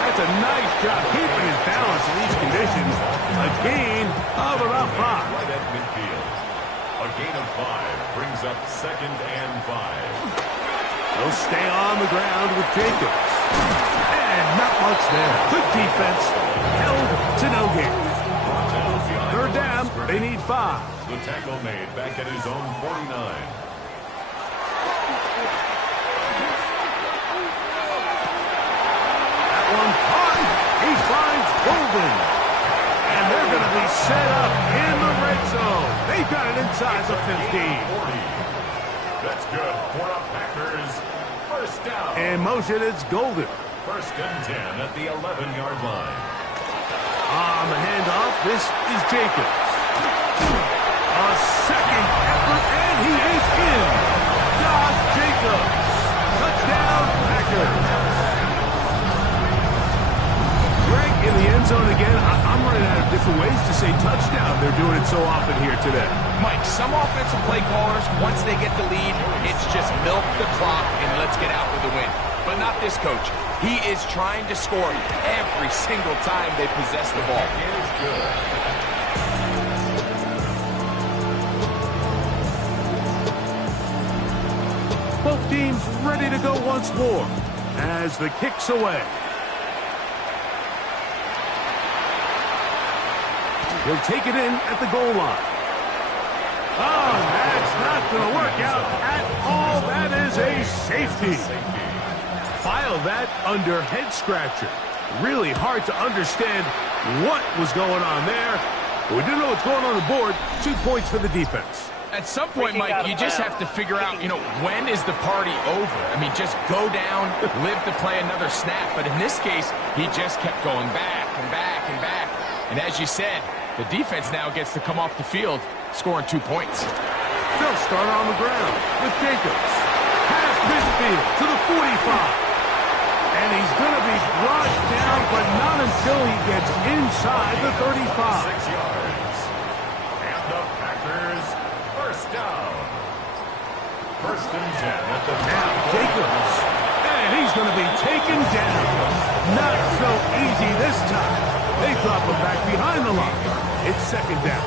That's a nice job keeping his balance in these conditions. A gain of about 5. Right at midfield. A gain of 5 brings up 2nd and 5. They'll stay on the ground with Jacobs. And not much there. Good defense. Held to no gain. 3rd down. They need 5. The tackle made back at his own 49. That one caught. He finds Golden. And they're going to be set up in the red zone. They've got it inside the 15. 40. That's good for the Packers. 1st down. In motion, it's Golden. 1st and 10 at the 11-yard line. On the handoff, this is Jacobs. A second effort, and he is in. Josh Jacobs. Touchdown, Packers. Greg, in the end zone again. I'm running out of different ways to say touchdown. They're doing it so often here today. Mike, some offensive play callers, once they get the lead, it's just milk the clock and let's get out with the win. But not this coach. He is trying to score every single time they possess the ball. It is good. Both teams ready to go once more as the kick's away. He'll take it in at the goal line. Oh, that's not going to work out at all. That is a safety. File that under head scratcher. Really hard to understand what was going on there. But we do know what's going on the board. 2 points for the defense. At some point, Mike, you just have to figure out, when is the party over? I mean, just go down, live to play another snap. But in this case, he just kept going back and back and back. And as you said, the defense now gets to come off the field, scoring 2 points. They'll start on the ground with Jacobs. Past midfield to the 45. And he's going to be brought down, but not until he gets inside the 35. 6 yards. And the Packers 1st down. 1st and 10 at the Now Jacobs. And he's going to be taken down. Not so easy this time. They drop him back behind the line. It's 2nd down.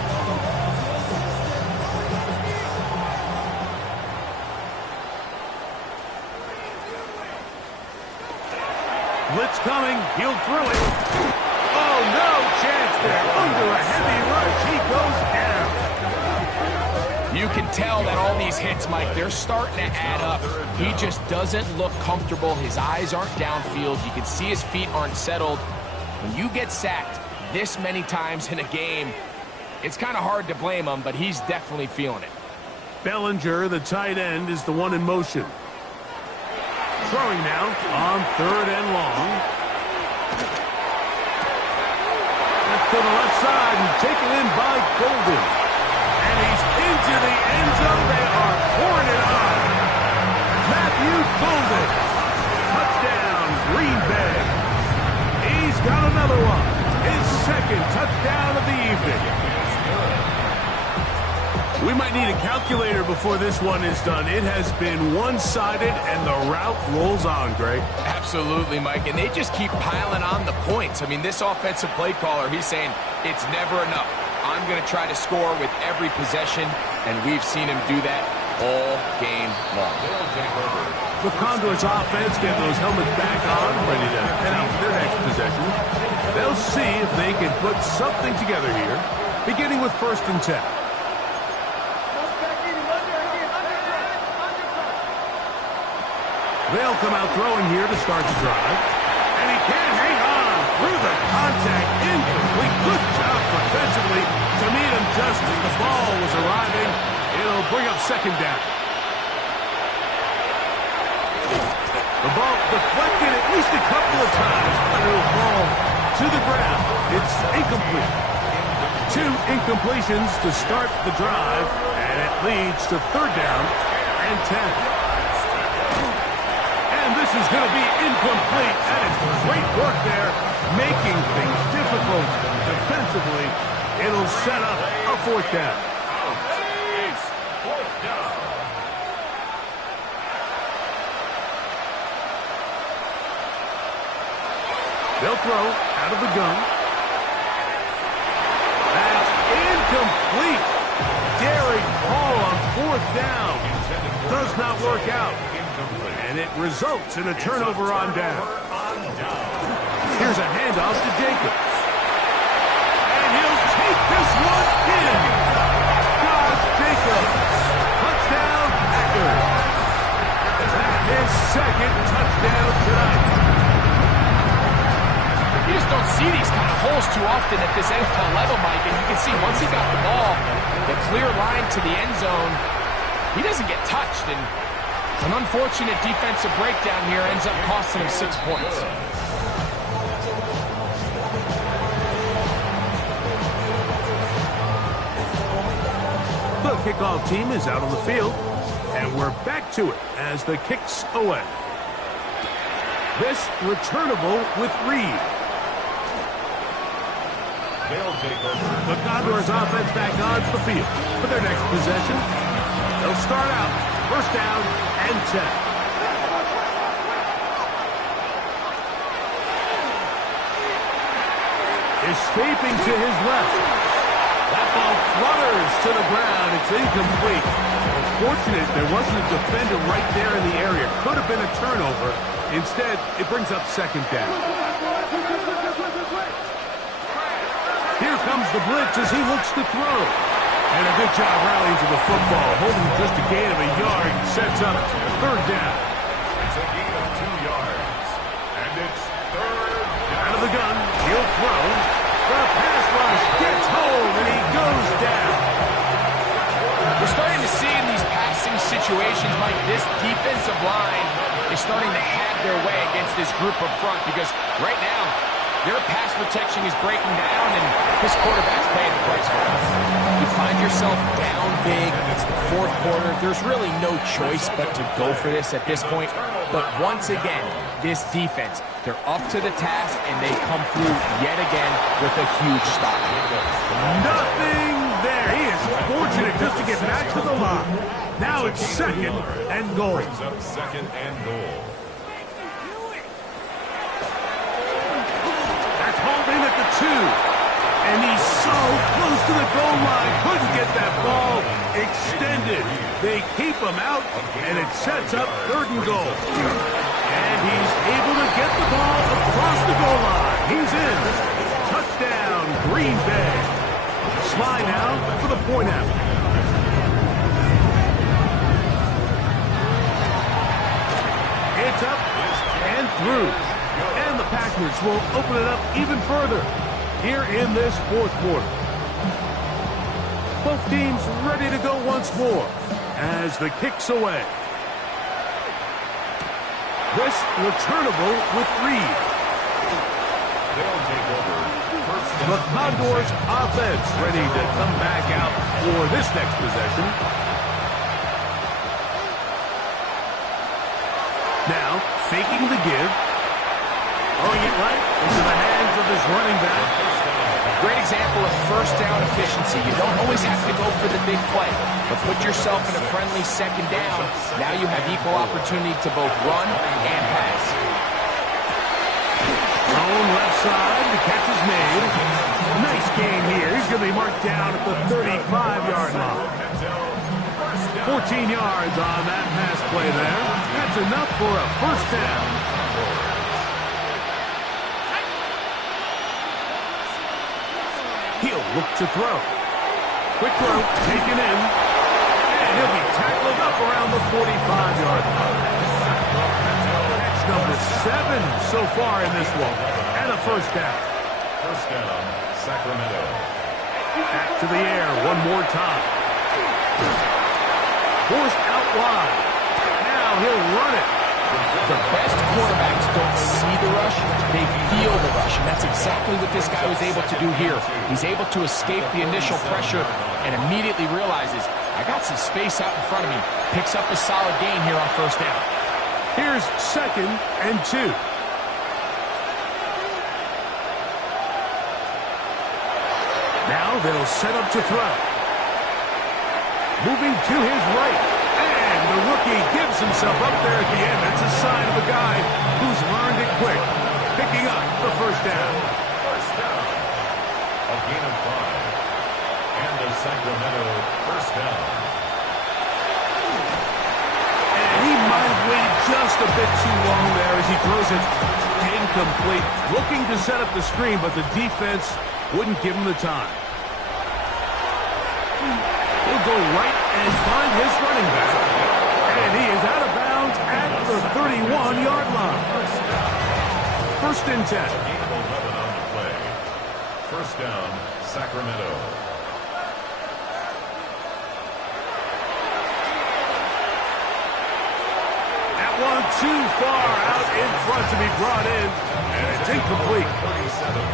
Blitz coming. He'll throw it. Oh, no chance there. Under a heavy rush, he goes down. You can tell that all these hits, Mike, they're starting to add up. He just doesn't look comfortable. His eyes aren't downfield. You can see his feet aren't settled. When you get sacked this many times in a game, it's kind of hard to blame him, but he's definitely feeling it. Bellinger, the tight end, is the one in motion. Throwing now on 3rd and long. To the left side and taken in by Golden. And he's into the end zone. They are pouring it on. Matthew Golden. Touchdown, Green Bay. He's got another one. His 2nd touchdown of the evening. We might need a calculator before this one is done. It has been one-sided, and the route rolls on, Greg. Absolutely, Mike, and they just keep piling on the points. I mean, this offensive play caller, he's saying it's never enough. I'm going to try to score with every possession, and we've seen him do that all game long. The Condors offense getting those helmets back on, ready to head out for their next possession. They'll see if they can put something together here, beginning with 1st and 10. They'll come out throwing here to start the drive. And he can't hang on through the contact. Incomplete. Good job defensively to meet him just as the ball was arriving. It'll bring up 2nd down. The ball deflected at least a couple of times, but it'll fall to the ground. It's incomplete. 2 incompletions to start the drive, and it leads to 3rd down and 10. And this is going to be incomplete. That is great work there, making things difficult defensively. It'll set up a 4th down. They'll throw out of the gun. That's incomplete. Derek Hall on 4th down. Does not work out. And it results in a turnover on down. Here's a handoff to Jacobs. And he'll take this one in. Josh Jacobs. Touchdown, Packers. That's his 2nd touchdown tonight. You just don't see these kind of holes too often at this NFL level, Mike. And you can see once he got the ball, the clear line to the end zone, he doesn't get touched. And an unfortunate defensive breakdown here ends up costing him 6 points. The kickoff team is out on the field, and we're back to it as the kick's away. This returnable with Reed. The Condors offense back onto the field for their next possession. They'll start out 1st down and 10. Escaping to his left. That ball flutters to the ground. It's incomplete. Fortunate there wasn't a defender right there in the area. Could have been a turnover. Instead, it brings up 2nd down. Here comes the blitz as he looks to throw. And a good job rallying to the football. Holding just a gain of a yard. Sets up 3rd down. It's a gain of 2 yards. And it's 3rd down. Out of the gun. He'll throw. The pass rush gets home, and he goes down. We're starting to see in these passing situations, Mike, this defensive line is starting to have their way against this group up front because right now, their pass protection is breaking down, and this quarterback's paying the price for it. You find yourself down big. It's the 4th quarter. There's really no choice but to go for this at this point. But once again, this defense, they're up to the task, and they come through yet again with a huge stop. Nothing there. He is fortunate just to get back to the line. Now it's 2nd and goal. Brings up 2nd and goal. That's holding at the 2. And he's so close to the goal line. Couldn't get that ball extended. They keep him out, and it sets up 3rd and goal. And he's able to get the ball across the goal line. He's in. Touchdown, Green Bay. Sly now for the point after. It's up and through. And the Packers will open it up even further here in this fourth quarter. Both teams ready to go once more as the kick's away. This returnable with Reed. They'll take over. The Condors offense ready to come back out for this next possession. Now, faking the give. Throwing it right into the hands of his running back. Great example of first down efficiency. You don't always have to go for the big play, but put yourself in a friendly second down. Now you have equal opportunity to both run and pass. Thrown left side, the catch is made. Nice game here. He's going to be marked down at the 35-yard line. 14 yards on that pass play there. That's enough for a first down. He'll look to throw. Quick throw, taken in. And he'll be tackled up around the 45-yard line. Catch number 7 so far in this one. And a first down. First down, Sacramento. Back to the air one more time. Forced out wide. Now he'll run it. The best quarterbacks don't see the rush, they feel the rush, and that's exactly what this guy was able to do here. He's able to escape the initial pressure and immediately realizes, I got some space out in front of me. Picks up a solid gain here on first down. Here's 2nd and 2. Now they'll set up to throw. Moving to his right. And the rookie gives himself up there at the end. That's a sign of a guy who's learned it quick. Picking up the first down. First down. A gain of 5. And a Sacramento first down. And he might have waited just a bit too long there as he throws it incomplete. Looking to set up the screen, but the defense wouldn't give him the time. He'll go right and find his running back. And he is out of bounds at the 31-yard line. First and 10. Gain of 11 on the play. First down, Sacramento. That one too far out in front to be brought in. And it's incomplete.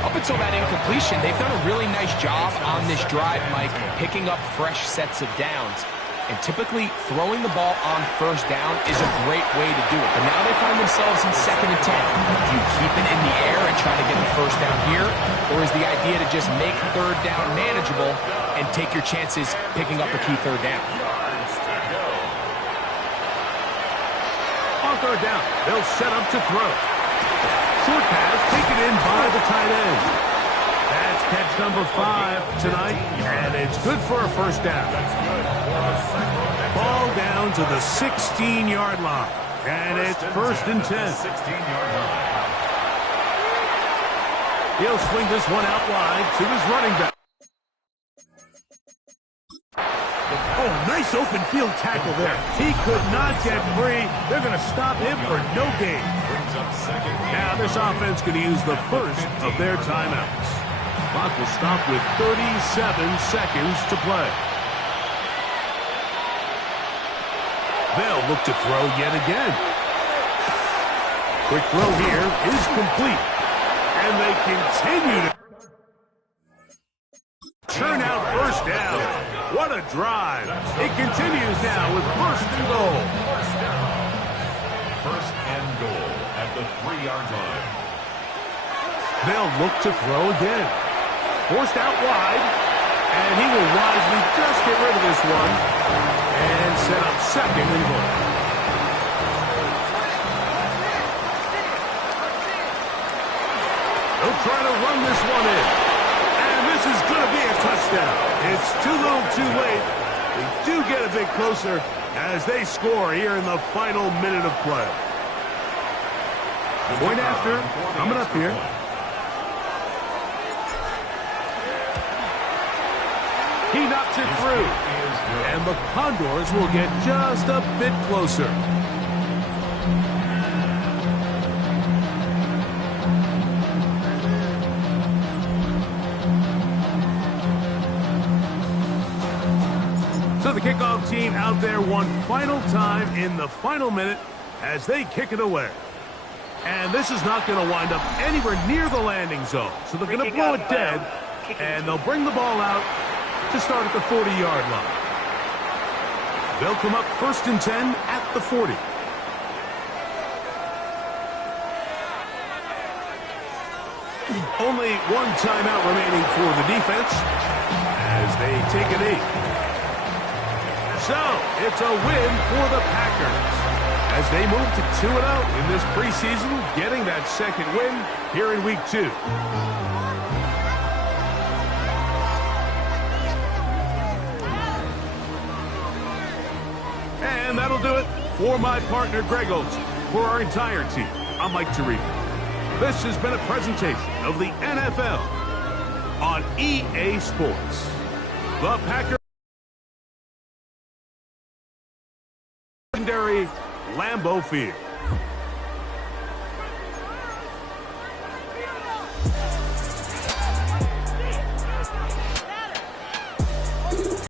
Up until that incompletion, they've done a really nice job on this drive, Mike, picking up fresh sets of downs. And typically, throwing the ball on first down is a great way to do it. But now they find themselves in 2nd and 10. Do you keep it in the air and try to get the first down here? Or is the idea to just make third down manageable and take your chances picking up a key third down? On third down, they'll set up to throw. Short pass taken in by the tight end. That's catch number 5 tonight, and it's good for a first down. Ball down to the 16-yard line, and it's 1st and 10. 16-yard line. He'll swing this one out wide to his running back. Oh, nice open field tackle there. He could not get free. They're going to stop him for no gain. Brings up second. Now this offense going to use the first of their timeouts. Clock will stop with 37 seconds to play. They'll look to throw yet again. Quick throw here is complete. And they continue to turn out first down. What a drive. It continues now with first and goal. First and goal at the 3-yard line. They'll look to throw again. Forced out wide. And he will wisely just get rid of this one. And set up 2nd and goal. They'll try to run this one in. And this is going to be a touchdown. It's too little too late. They do get a bit closer as they score here in the final minute of play. Point after, coming up here. He knocks it through. And the Condors will get just a bit closer. kickoff team out there one final time in the final minute as they kick it away. And this is not going to wind up anywhere near the landing zone. So they're going to blow it dead, and they'll bring the ball out to start at the 40-yard line. They'll come up 1st and 10 at the 40. Only one timeout remaining for the defense as they take a knee. So, it's a win for the Packers as they move to 2-0 in this preseason, getting that second win here in Week 2. And that'll do it for my partner, Greg Olson. For our entire team, I'm Mike Tirico. This has been a presentation of the NFL on EA Sports. The Packers legendary Lambeau Field.